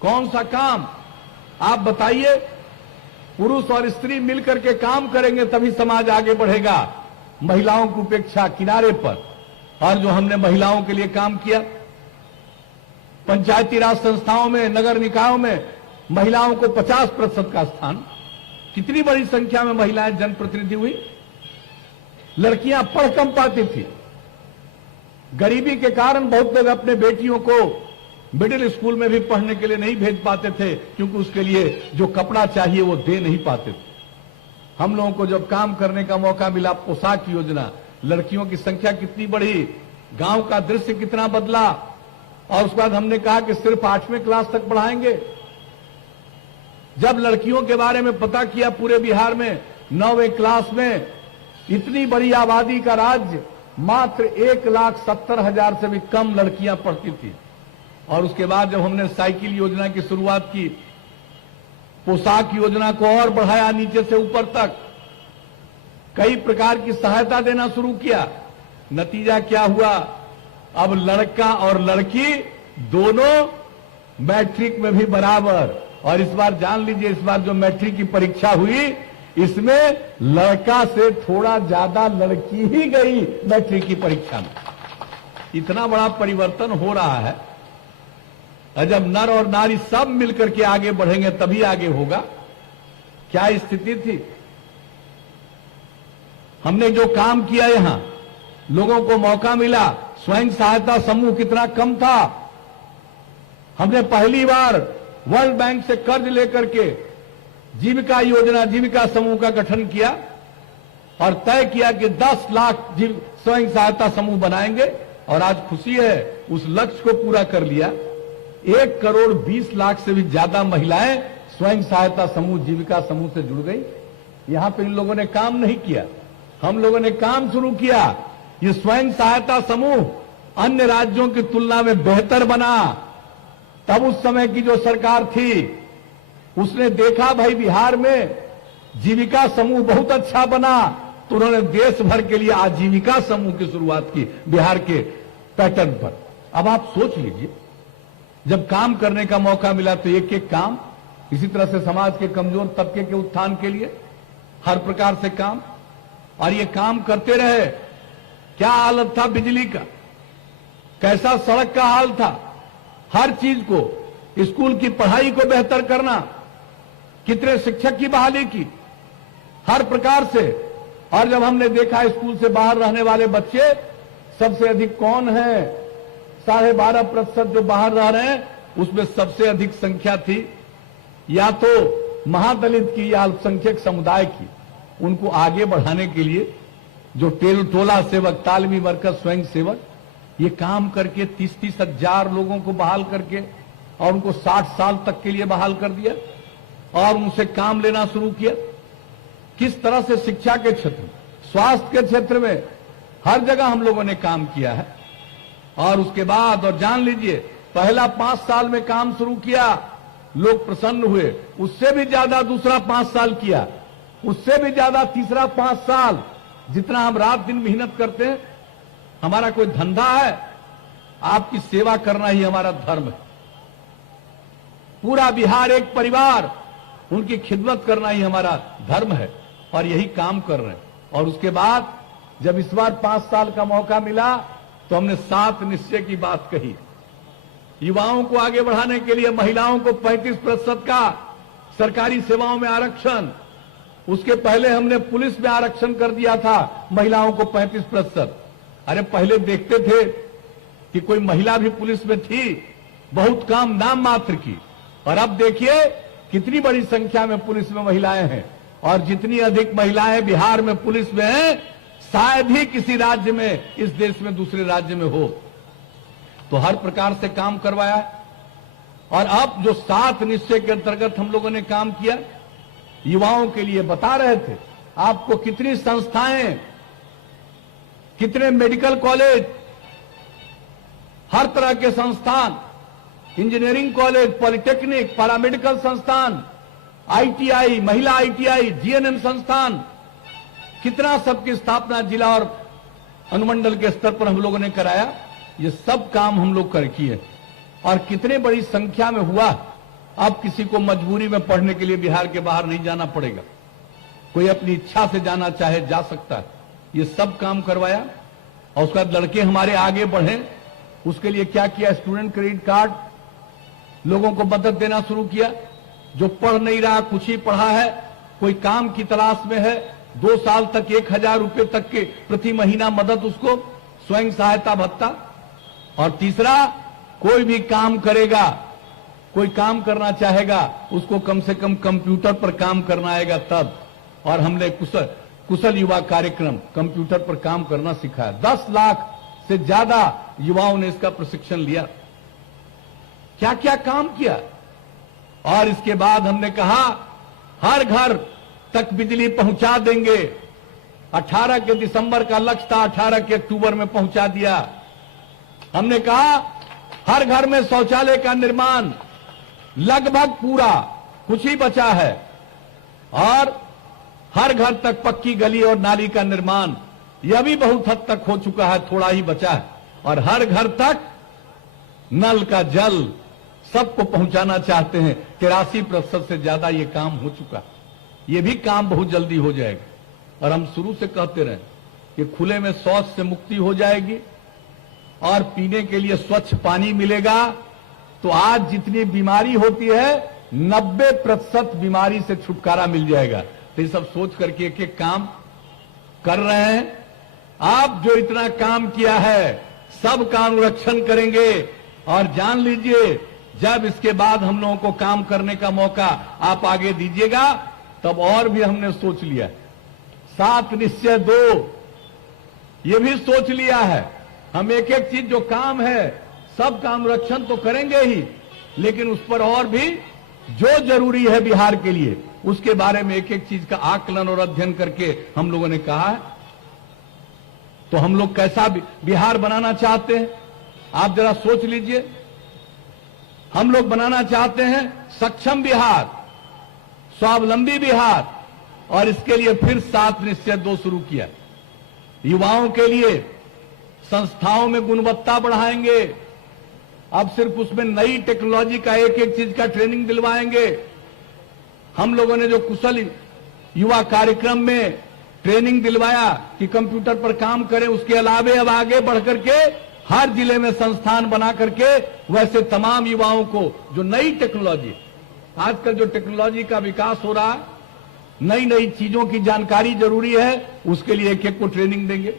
कौन सा काम आप बताइए? पुरुष और स्त्री मिलकर के काम करेंगे तभी समाज आगे बढ़ेगा। महिलाओं की उपेक्षा किनारे पर। और जो हमने महिलाओं के लिए काम किया, पंचायती राज संस्थाओं में, नगर निकायों में महिलाओं को 50% का स्थान, कितनी बड़ी संख्या में महिलाएं जनप्रतिनिधि हुई। लड़कियां पढ़ कम पाती थी, गरीबी के कारण बहुत लोग अपने बेटियों को मिडिल स्कूल में भी पढ़ने के लिए नहीं भेज पाते थे, क्योंकि उसके लिए जो कपड़ा चाहिए वो दे नहीं पाते थे। हम लोगों को जब काम करने का मौका मिला, पोशाक योजना, लड़कियों की संख्या कितनी बढ़ी, गांव का दृश्य कितना बदला। और उसके बाद हमने कहा कि सिर्फ 8वीं क्लास तक पढ़ाएंगे। जब लड़कियों के बारे में पता किया पूरे बिहार में, 9वीं क्लास में इतनी बड़ी आबादी का राज्य, मात्र 1,70,000 से भी कम लड़कियां पढ़ती थी। और उसके बाद जब हमने साइकिल योजना की शुरुआत की, पोशाक योजना को और बढ़ाया नीचे से ऊपर तक, कई प्रकार की सहायता देना शुरू किया। नतीजा क्या हुआ? अब लड़का और लड़की दोनों मैट्रिक में भी बराबर। और इस बार जान लीजिए, इस बार जो मैट्रिक की परीक्षा हुई, इसमें लड़का से थोड़ा ज्यादा लड़की ही गई मैट्रिक की परीक्षा में। इतना बड़ा परिवर्तन हो रहा है। जब नर और नारी सब मिलकर के आगे बढ़ेंगे तभी आगे होगा। क्या स्थिति थी? हमने जो काम किया, यहां लोगों को मौका मिला। स्वयं सहायता समूह कितना कम था। हमने पहली बार वर्ल्ड बैंक से कर्ज लेकर के जीविका योजना, जीविका समूह का गठन किया और तय किया कि 10 लाख स्वयं सहायता समूह बनाएंगे। और आज खुशी है उस लक्ष्य को पूरा कर लिया। 1,20,00,000 से भी ज्यादा महिलाएं स्वयं सहायता समूह, जीविका समूह से जुड़ गई। यहां पे इन लोगों ने काम नहीं किया, हम लोगों ने काम शुरू किया। ये स्वयं सहायता समूह अन्य राज्यों की तुलना में बेहतर बना। तब उस समय की जो सरकार थी उसने देखा भाई बिहार में जीविका समूह बहुत अच्छा बना, तो उन्होंने देश भर के लिए आजीविका समूह की शुरुआत की बिहार के पैटर्न पर। अब आप सोच लीजिए, जब काम करने का मौका मिला तो एक एक काम, इसी तरह से समाज के कमजोर तबके के उत्थान के लिए हर प्रकार से काम, और ये काम करते रहे। क्या हालत था बिजली का, कैसा सड़क का हाल था, हर चीज को, स्कूल की पढ़ाई को बेहतर करना, कितने शिक्षक की बहाली की, हर प्रकार से। और जब हमने देखा स्कूल से बाहर रहने वाले बच्चे सबसे अधिक कौन है, 12.5% जो बाहर रह रहे हैं, उसमें सबसे अधिक संख्या थी या तो महादलित की या अल्पसंख्यक समुदाय की। उनको आगे बढ़ाने के लिए जो टोला सेवक, तालमी वर्कर, स्वयं सेवक, ये काम करके 30-30 हजार लोगों को बहाल करके और उनको 60 साल तक के लिए बहाल कर दिया और उनसे काम लेना शुरू किया। किस तरह से शिक्षा के क्षेत्र में, स्वास्थ्य के क्षेत्र में, हर जगह हम लोगों ने काम किया है। और उसके बाद, और जान लीजिए, पहला 5 साल में काम शुरू किया, लोग प्रसन्न हुए। उससे भी ज्यादा दूसरा 5 साल किया, उससे भी ज्यादा तीसरा 5 साल। जितना हम रात दिन मेहनत करते हैं, हमारा कोई धंधा है, आपकी सेवा करना ही हमारा धर्म है। पूरा बिहार एक परिवार, उनकी खिदमत करना ही हमारा धर्म है और यही काम कर रहे हैं। और उसके बाद जब इस बार 5 साल का मौका मिला तो हमने 7 निश्चय की बात कही। युवाओं को आगे बढ़ाने के लिए महिलाओं को 35% का सरकारी सेवाओं में आरक्षण, उसके पहले हमने पुलिस में आरक्षण कर दिया था महिलाओं को 35%। अरे पहले देखते थे कि कोई महिला भी पुलिस में थी, बहुत कम, नाम मात्र की। और अब देखिए कितनी बड़ी संख्या में पुलिस में महिलाएं हैं, और जितनी अधिक महिलाएं बिहार में पुलिस में हैं, शायद ही किसी राज्य में, इस देश में, दूसरे राज्य में हो। तो हर प्रकार से काम करवाया। और अब जो 7 निश्चय के अंतर्गत हम लोगों ने काम किया, युवाओं के लिए बता रहे थे आपको कितनी संस्थाएं, कितने मेडिकल कॉलेज, हर तरह के संस्थान, इंजीनियरिंग कॉलेज, पॉलिटेक्निक, पैरामेडिकल संस्थान, आईटीआई, महिला आईटीआई, जीएनएम संस्थान, कितना सबकी स्थापना जिला और अनुमंडल के स्तर पर हम लोगों ने कराया। ये सब काम हम लोग कर किए और कितने बड़ी संख्या में हुआ। अब किसी को मजबूरी में पढ़ने के लिए बिहार के बाहर नहीं जाना पड़ेगा, कोई अपनी इच्छा से जाना चाहे जा सकता है। ये सब काम करवाया। और उसके बाद लड़के हमारे आगे बढ़े, उसके लिए क्या किया, स्टूडेंट क्रेडिट कार्ड, लोगों को मदद देना शुरू किया। जो पढ़ नहीं रहा, कुछ ही पढ़ा है, कोई काम की तलाश में है, 2 साल तक 1,000 रुपए तक के प्रति महीना मदद, उसको स्वयं सहायता भत्ता। और तीसरा, कोई भी काम करेगा, कोई काम करना चाहेगा, उसको कम से कम कंप्यूटर पर काम करना आएगा तब। और हमने कुशल युवा कार्यक्रम, कंप्यूटर पर काम करना सिखाया। 10 लाख से ज्यादा युवाओं ने इसका प्रशिक्षण लिया। क्या क्या काम किया। और इसके बाद हमने कहा हर घर तक बिजली पहुंचा देंगे। 18 के दिसंबर का लक्ष्य था, 18 के अक्टूबर में पहुंचा दिया। हमने कहा हर घर में शौचालय का निर्माण लगभग पूरा, कुछ ही बचा है। और हर घर तक पक्की गली और नाली का निर्माण, यह भी बहुत हद तक हो चुका है, थोड़ा ही बचा है। और हर घर तक नल का जल सबको पहुंचाना चाहते हैं। 83% से ज्यादा ये काम हो चुका। ये भी काम बहुत जल्दी हो जाएगा। और हम शुरू से कहते रहे कि खुले में शौच से मुक्ति हो जाएगी और पीने के लिए स्वच्छ पानी मिलेगा। तो आज जितनी बीमारी होती है, 90% बीमारी से छुटकारा मिल जाएगा। तो ये सब सोच करके एक एक काम कर रहे हैं। आप जो इतना काम किया है, सब का अनुरक्षण करेंगे। और जान लीजिए, जब इसके बाद हम लोगों को काम करने का मौका आप आगे दीजिएगा, तब और भी हमने सोच लिया। 7 निश्चय 2, ये भी सोच लिया है। हम एक एक चीज जो काम है सब काम रक्षण तो करेंगे ही, लेकिन उस पर और भी जो जरूरी है बिहार के लिए उसके बारे में एक एक चीज का आकलन और अध्ययन करके हम लोगों ने कहा है। तो हम लोग कैसा बिहार बनाना चाहते हैं आप जरा सोच लीजिए। हम लोग बनाना चाहते हैं सक्षम बिहार, स्वावलंबी बिहार, और इसके लिए फिर 7 निश्चय 2 शुरू किया। युवाओं के लिए संस्थाओं में गुणवत्ता बढ़ाएंगे। अब सिर्फ उसमें नई टेक्नोलॉजी का एक एक चीज का ट्रेनिंग दिलवाएंगे। हम लोगों ने जो कुशल युवा कार्यक्रम में ट्रेनिंग दिलवाया कि कंप्यूटर पर काम करें, उसके अलावे अब आगे बढ़ करके हर जिले में संस्थान बना करके वैसे तमाम युवाओं को जो नई टेक्नोलॉजी, आजकल जो टेक्नोलॉजी का विकास हो रहा है, नई नई चीजों की जानकारी जरूरी है, उसके लिए एक एक को ट्रेनिंग देंगे।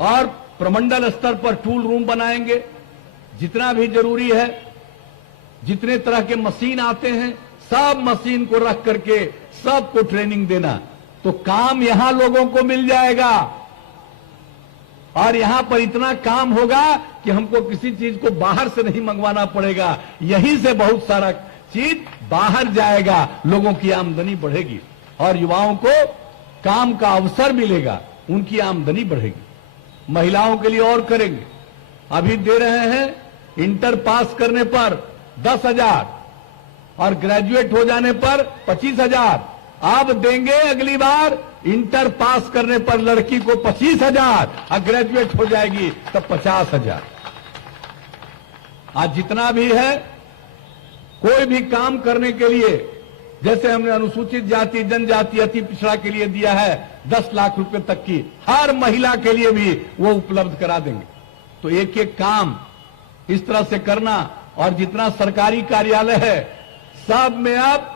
और प्रमंडल स्तर पर टूल रूम बनाएंगे। जितना भी जरूरी है, जितने तरह के मशीन आते हैं सब मशीन को रख करके सबको ट्रेनिंग देना, तो काम यहां लोगों को मिल जाएगा। और यहां पर इतना काम होगा कि हमको किसी चीज को बाहर से नहीं मंगवाना पड़ेगा, यहीं से बहुत सारा चीज बाहर जाएगा, लोगों की आमदनी बढ़ेगी और युवाओं को काम का अवसर मिलेगा, उनकी आमदनी बढ़ेगी। महिलाओं के लिए और करेंगे। अभी दे रहे हैं इंटर पास करने पर 10,000 और ग्रेजुएट हो जाने पर 25,000। अब देंगे अगली बार इंटर पास करने पर लड़की को 25,000 और ग्रेजुएट हो जाएगी तब 50,000। आज जितना भी है कोई भी काम करने के लिए, जैसे हमने अनुसूचित जाति जनजाति अति पिछड़ा के लिए दिया है 10 लाख रुपए तक की, हर महिला के लिए भी वो उपलब्ध करा देंगे। तो एक एक काम इस तरह से करना। और जितना सरकारी कार्यालय है सब में अब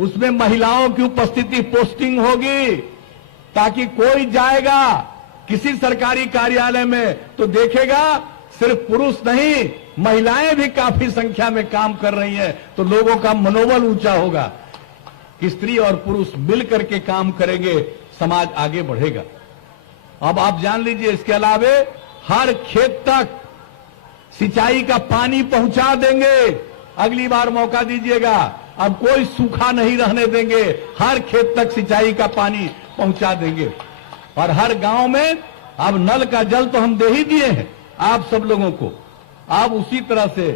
उसमें महिलाओं की उपस्थिति पोस्टिंग होगी, ताकि कोई जाएगा किसी सरकारी कार्यालय में तो देखेगा सिर्फ पुरुष नहीं, महिलाएं भी काफी संख्या में काम कर रही हैं, तो लोगों का मनोबल ऊंचा होगा कि स्त्री और पुरुष मिलकर के काम करेंगे, समाज आगे बढ़ेगा। अब आप जान लीजिए, इसके अलावे हर खेत तक सिंचाई का पानी पहुंचा देंगे। अगली बार मौका दीजिएगा, अब कोई सूखा नहीं रहने देंगे, हर खेत तक सिंचाई का पानी पहुंचा देंगे। और हर गांव में अब नल का जल तो हम दे ही दिए हैं आप सब लोगों को, अब उसी तरह से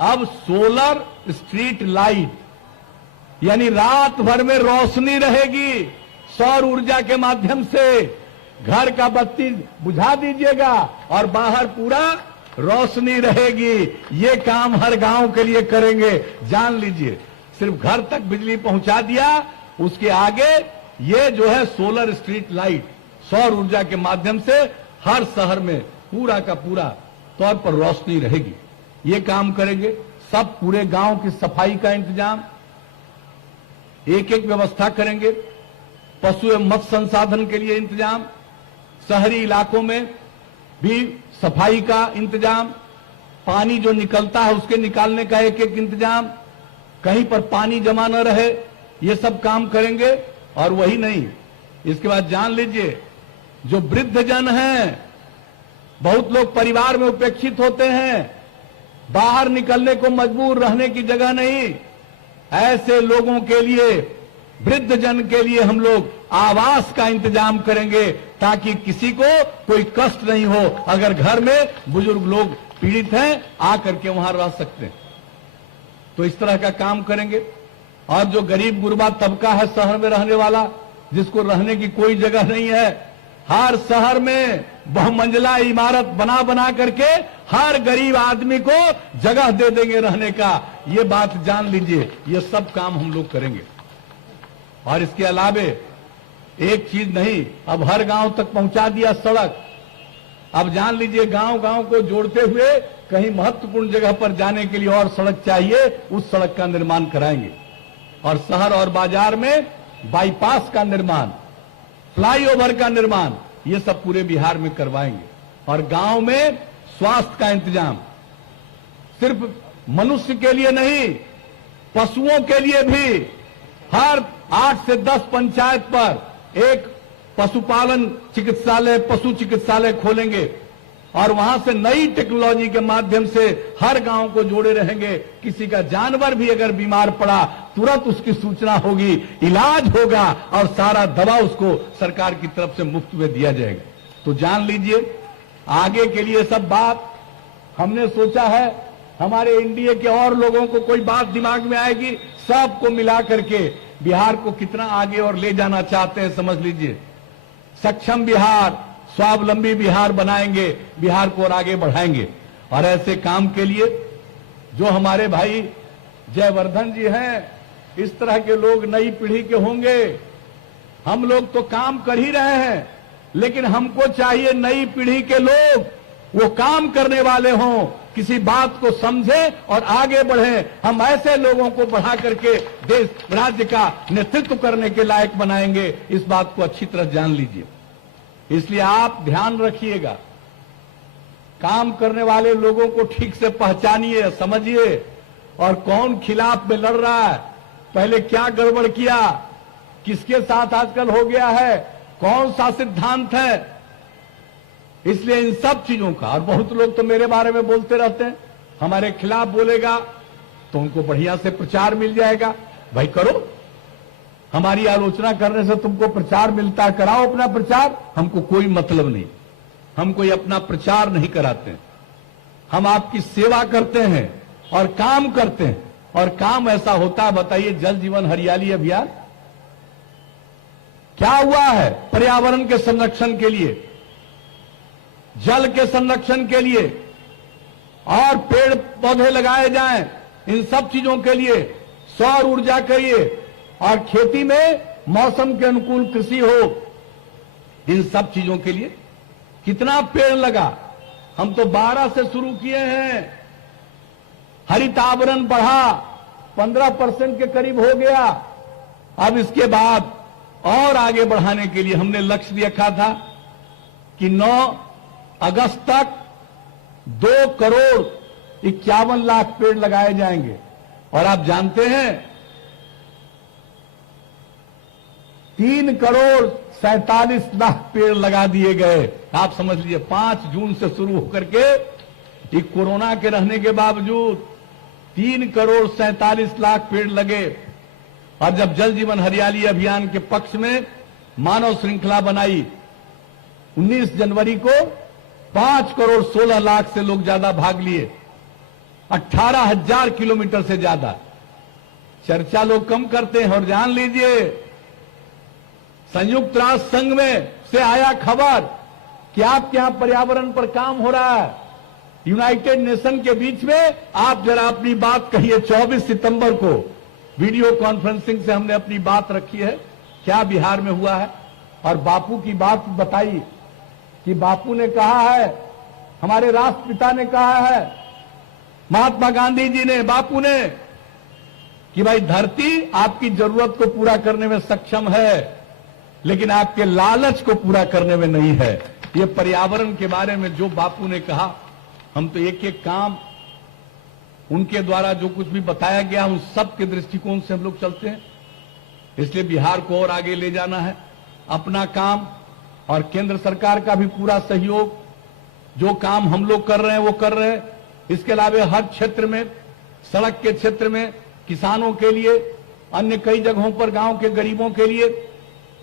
अब सोलर स्ट्रीट लाइट, यानी रात भर में रोशनी रहेगी सौर ऊर्जा के माध्यम से। घर का बत्ती बुझा दीजिएगा और बाहर पूरा रोशनी रहेगी। ये काम हर गांव के लिए करेंगे, जान लीजिए। सिर्फ घर तक बिजली पहुंचा दिया, उसके आगे ये जो है सोलर स्ट्रीट लाइट सौर ऊर्जा के माध्यम से हर शहर में पूरा का पूरा तौर पर रोशनी रहेगी। ये काम करेंगे। सब पूरे गांव की सफाई का इंतजाम एक एक व्यवस्था करेंगे। पशु एवं मत्स्य संसाधन के लिए इंतजाम, शहरी इलाकों में भी सफाई का इंतजाम, पानी जो निकलता है उसके निकालने का एक एक इंतजाम, कहीं पर पानी जमा न रहे, ये सब काम करेंगे। और वही नहीं, इसके बाद जान लीजिए, जो वृद्ध जन हैं, बहुत लोग परिवार में उपेक्षित होते हैं, बाहर निकलने को मजबूर, रहने की जगह नहीं, ऐसे लोगों के लिए, वृद्ध जन के लिए हम लोग आवास का इंतजाम करेंगे, ताकि किसी को कोई कष्ट नहीं हो। अगर घर में बुजुर्ग लोग पीड़ित हैं, आकर के वहां रह सकते हैं, तो इस तरह का काम करेंगे। और जो गरीब गुरबा तबका है शहर में रहने वाला, जिसको रहने की कोई जगह नहीं है, हर शहर में बहुमंजिला इमारत बना बना करके हर गरीब आदमी को जगह दे देंगे रहने का। ये बात जान लीजिए, ये सब काम हम लोग करेंगे। और इसके अलावे एक चीज नहीं, अब हर गांव तक पहुंचा दिया सड़क। अब जान लीजिए, गांव गांव को जोड़ते हुए कहीं महत्वपूर्ण जगह पर जाने के लिए और सड़क चाहिए, उस सड़क का निर्माण कराएंगे। और शहर और बाजार में बाईपास का निर्माण, फ्लाईओवर का निर्माण, ये सब पूरे बिहार में करवाएंगे। और गांव में स्वास्थ्य का इंतजाम, सिर्फ मनुष्य के लिए नहीं, पशुओं के लिए भी हर 8 से 10 पंचायत पर एक पशुपालन चिकित्सालय, पशु चिकित्सालय खोलेंगे और वहां से नई टेक्नोलॉजी के माध्यम से हर गांव को जोड़े रहेंगे। किसी का जानवर भी अगर बीमार पड़ा तुरंत उसकी सूचना होगी, इलाज होगा और सारा दवा उसको सरकार की तरफ से मुफ्त में दिया जाएगा। तो जान लीजिए, आगे के लिए सब बात हमने सोचा है, हमारे एनडीए के और लोगों को कोई बात दिमाग में आएगी, सबको मिला करके बिहार को कितना आगे और ले जाना चाहते हैं समझ लीजिए। सक्षम बिहार, स्वावलंबी बिहार बनाएंगे, बिहार को और आगे बढ़ाएंगे। और ऐसे काम के लिए जो हमारे भाई जयवर्धन जी हैं, इस तरह के लोग नई पीढ़ी के होंगे। हम लोग तो काम कर ही रहे हैं, लेकिन हमको चाहिए नई पीढ़ी के लोग, वो काम करने वाले हों, किसी बात को समझें और आगे बढ़ें। हम ऐसे लोगों को बढ़ा करके देश राज्य का नेतृत्व करने के लायक बनाएंगे। इस बात को अच्छी तरह जान लीजिए। इसलिए आप ध्यान रखिएगा, काम करने वाले लोगों को ठीक से पहचानिए, समझिए, और कौन खिलाफ में लड़ रहा है, पहले क्या गड़बड़ किया, किसके साथ आजकल हो गया है, कौन सा सिद्धांत है। इसलिए इन सब चीजों का, और बहुत लोग तो मेरे बारे में बोलते रहते हैं, हमारे खिलाफ बोलेगा तो उनको बढ़िया से प्रचार मिल जाएगा। भाई करो, हमारी आलोचना करने से तुमको प्रचार मिलता है, कराओ अपना प्रचार, हमको कोई मतलब नहीं। हम कोई अपना प्रचार नहीं कराते हैं, हम आपकी सेवा करते हैं और काम करते हैं। और काम ऐसा होता है, बताइए, जल जीवन हरियाली अभियान क्या हुआ है? पर्यावरण के संरक्षण के लिए, जल के संरक्षण के लिए, और पेड़ पौधे लगाए जाएं, इन सब चीजों के लिए, सौर ऊर्जा करिए, और खेती में मौसम के अनुकूल कृषि हो, इन सब चीजों के लिए कितना पेड़ लगा। हम तो 12 से शुरू किए हैं, हरित आवरण बढ़ा, 15% के करीब हो गया। अब इसके बाद और आगे बढ़ाने के लिए हमने लक्ष्य रखा था कि 9 अगस्त तक 2,51,00,000 पेड़ लगाए जाएंगे। और आप जानते हैं 3,47,00,000 पेड़ लगा दिए गए। आप समझ लीजिए, 5 जून से शुरू होकर के कोरोना के रहने के बावजूद 3,47,00,000 पेड़ लगे। और जब जल जीवन हरियाली अभियान के पक्ष में मानव श्रृंखला बनाई 19 जनवरी को, 5,16,00,000 से लोग ज्यादा भाग लिए, 18,000 किलोमीटर से ज्यादा। चर्चा लोग कम करते हैं। और जान लीजिए, संयुक्त राष्ट्र संघ में से आया खबर कि आपके यहां पर्यावरण पर काम हो रहा है, यूनाइटेड नेशन के बीच में। आप जरा अपनी बात कहिए। 24 सितंबर को वीडियो कॉन्फ्रेंसिंग से हमने अपनी बात रखी है, क्या बिहार में हुआ है, और बापू की बात बताई कि बापू ने कहा है, हमारे राष्ट्रपिता ने कहा है, महात्मा गांधी जी ने, बापू ने, कि भाई धरती आपकी जरूरत को पूरा करने में सक्षम है, लेकिन आपके लालच को पूरा करने में नहीं है। ये पर्यावरण के बारे में जो बापू ने कहा, हम तो एक एक काम उनके द्वारा जो कुछ भी बताया गया उन सब के दृष्टिकोण से हम लोग चलते हैं। इसलिए बिहार को और आगे ले जाना है, अपना काम और केंद्र सरकार का भी पूरा सहयोग। जो काम हम लोग कर रहे हैं वो कर रहे हैं। इसके अलावा हर क्षेत्र में, सड़क के क्षेत्र में, किसानों के लिए, अन्य कई जगहों पर गांव के गरीबों के लिए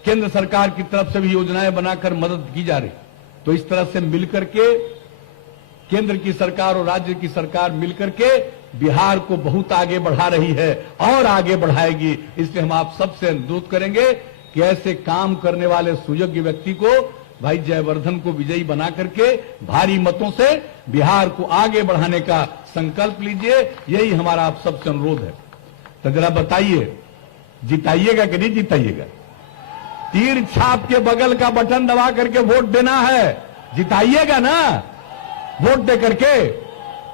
केंद्र सरकार की तरफ से भी योजनाएं बनाकर मदद की जा रही। तो इस तरह से मिलकर के केंद्र की सरकार और राज्य की सरकार मिलकर के बिहार को बहुत आगे बढ़ा रही है और आगे बढ़ाएगी। इसलिए हम आप सबसे अनुरोध करेंगे कि ऐसे काम करने वाले सुयोग्य व्यक्ति को, भाई जयवर्धन को विजयी बना करके भारी मतों से बिहार को आगे बढ़ाने का संकल्प लीजिए। यही हमारा आप सबसे अनुरोध है। तो जरा बताइए, जिताइएगा कि नहीं जिताइएगा? तीर छाप के बगल का बटन दबा करके वोट देना है, जिताइएगा ना वोट दे करके।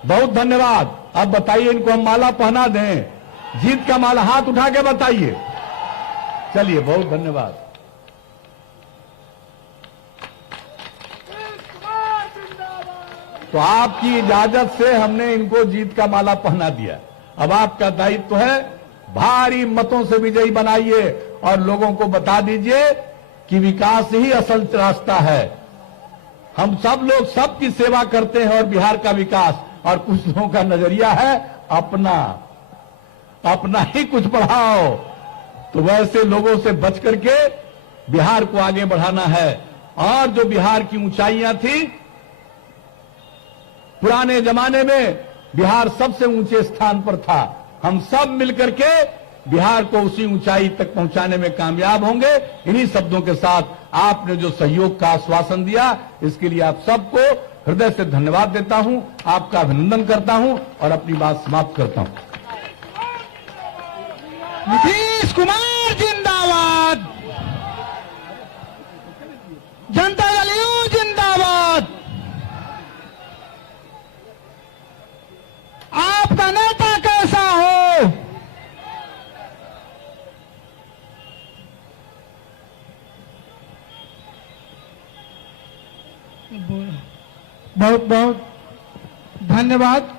बहुत धन्यवाद। अब बताइए, इनको हम माला पहना दें, जीत का माला हाथ उठा के बताइए। चलिए, बहुत धन्यवाद। तो आपकी इजाजत से हमने इनको जीत का माला पहना दिया। अब आपका दायित्व है, भारी मतों से विजयी बनाइए और लोगों को बता दीजिए कि विकास ही असल रास्ता है। हम सब लोग सबकी सेवा करते हैं और बिहार का विकास, और कुछ लोगों का नजरिया है अपना ही कुछ बढ़ाओ। तो वैसे लोगों से बच करके बिहार को आगे बढ़ाना है। और जो बिहार की ऊंचाइयां थी, पुराने जमाने में बिहार सबसे ऊंचे स्थान पर था। हम सब मिलकर के बिहार को उसी ऊंचाई तक पहुंचाने में कामयाब होंगे। इन्हीं शब्दों के साथ आपने जो सहयोग का आश्वासन दिया, इसके लिए आप सबको हृदय से धन्यवाद देता हूं, आपका अभिनंदन करता हूं और अपनी बात समाप्त करता हूं। नीतीश कुमार जिंदाबाद, जनता दल यू जिंदाबाद। आपका नेता कैसा हो, बहुत बहुत धन्यवाद।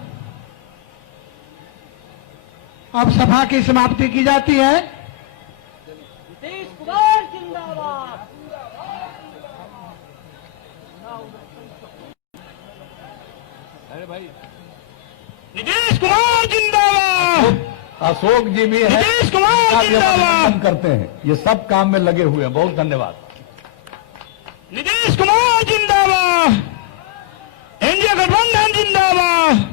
अब सभा की समाप्ति की जाती है। नीतीश कुमार जिंदाबाद। नीतीश कुमार जिंदाबाद। अशोक जी भी है, नीतीश कुमार जिंदाबाद। करते हैं, ये सब काम में लगे हुए हैं। बहुत धन्यवाद। नीतीश कुमार जिंदाबाद, एनडीए गठबंधन जिंदाबाद।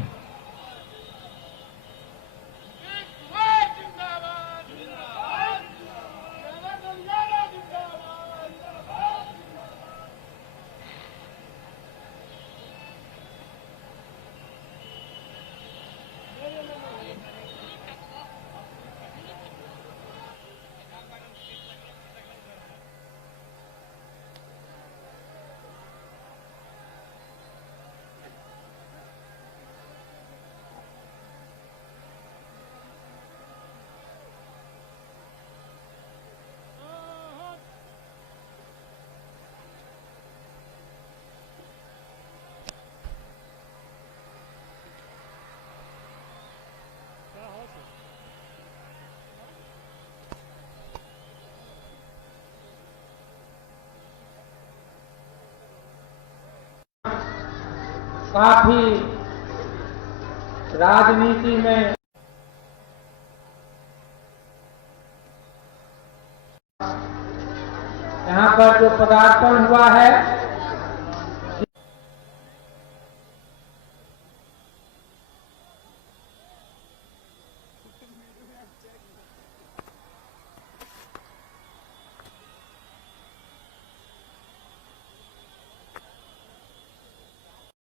काफी राजनीति में यहाँ पर जो पदार्पण हुआ है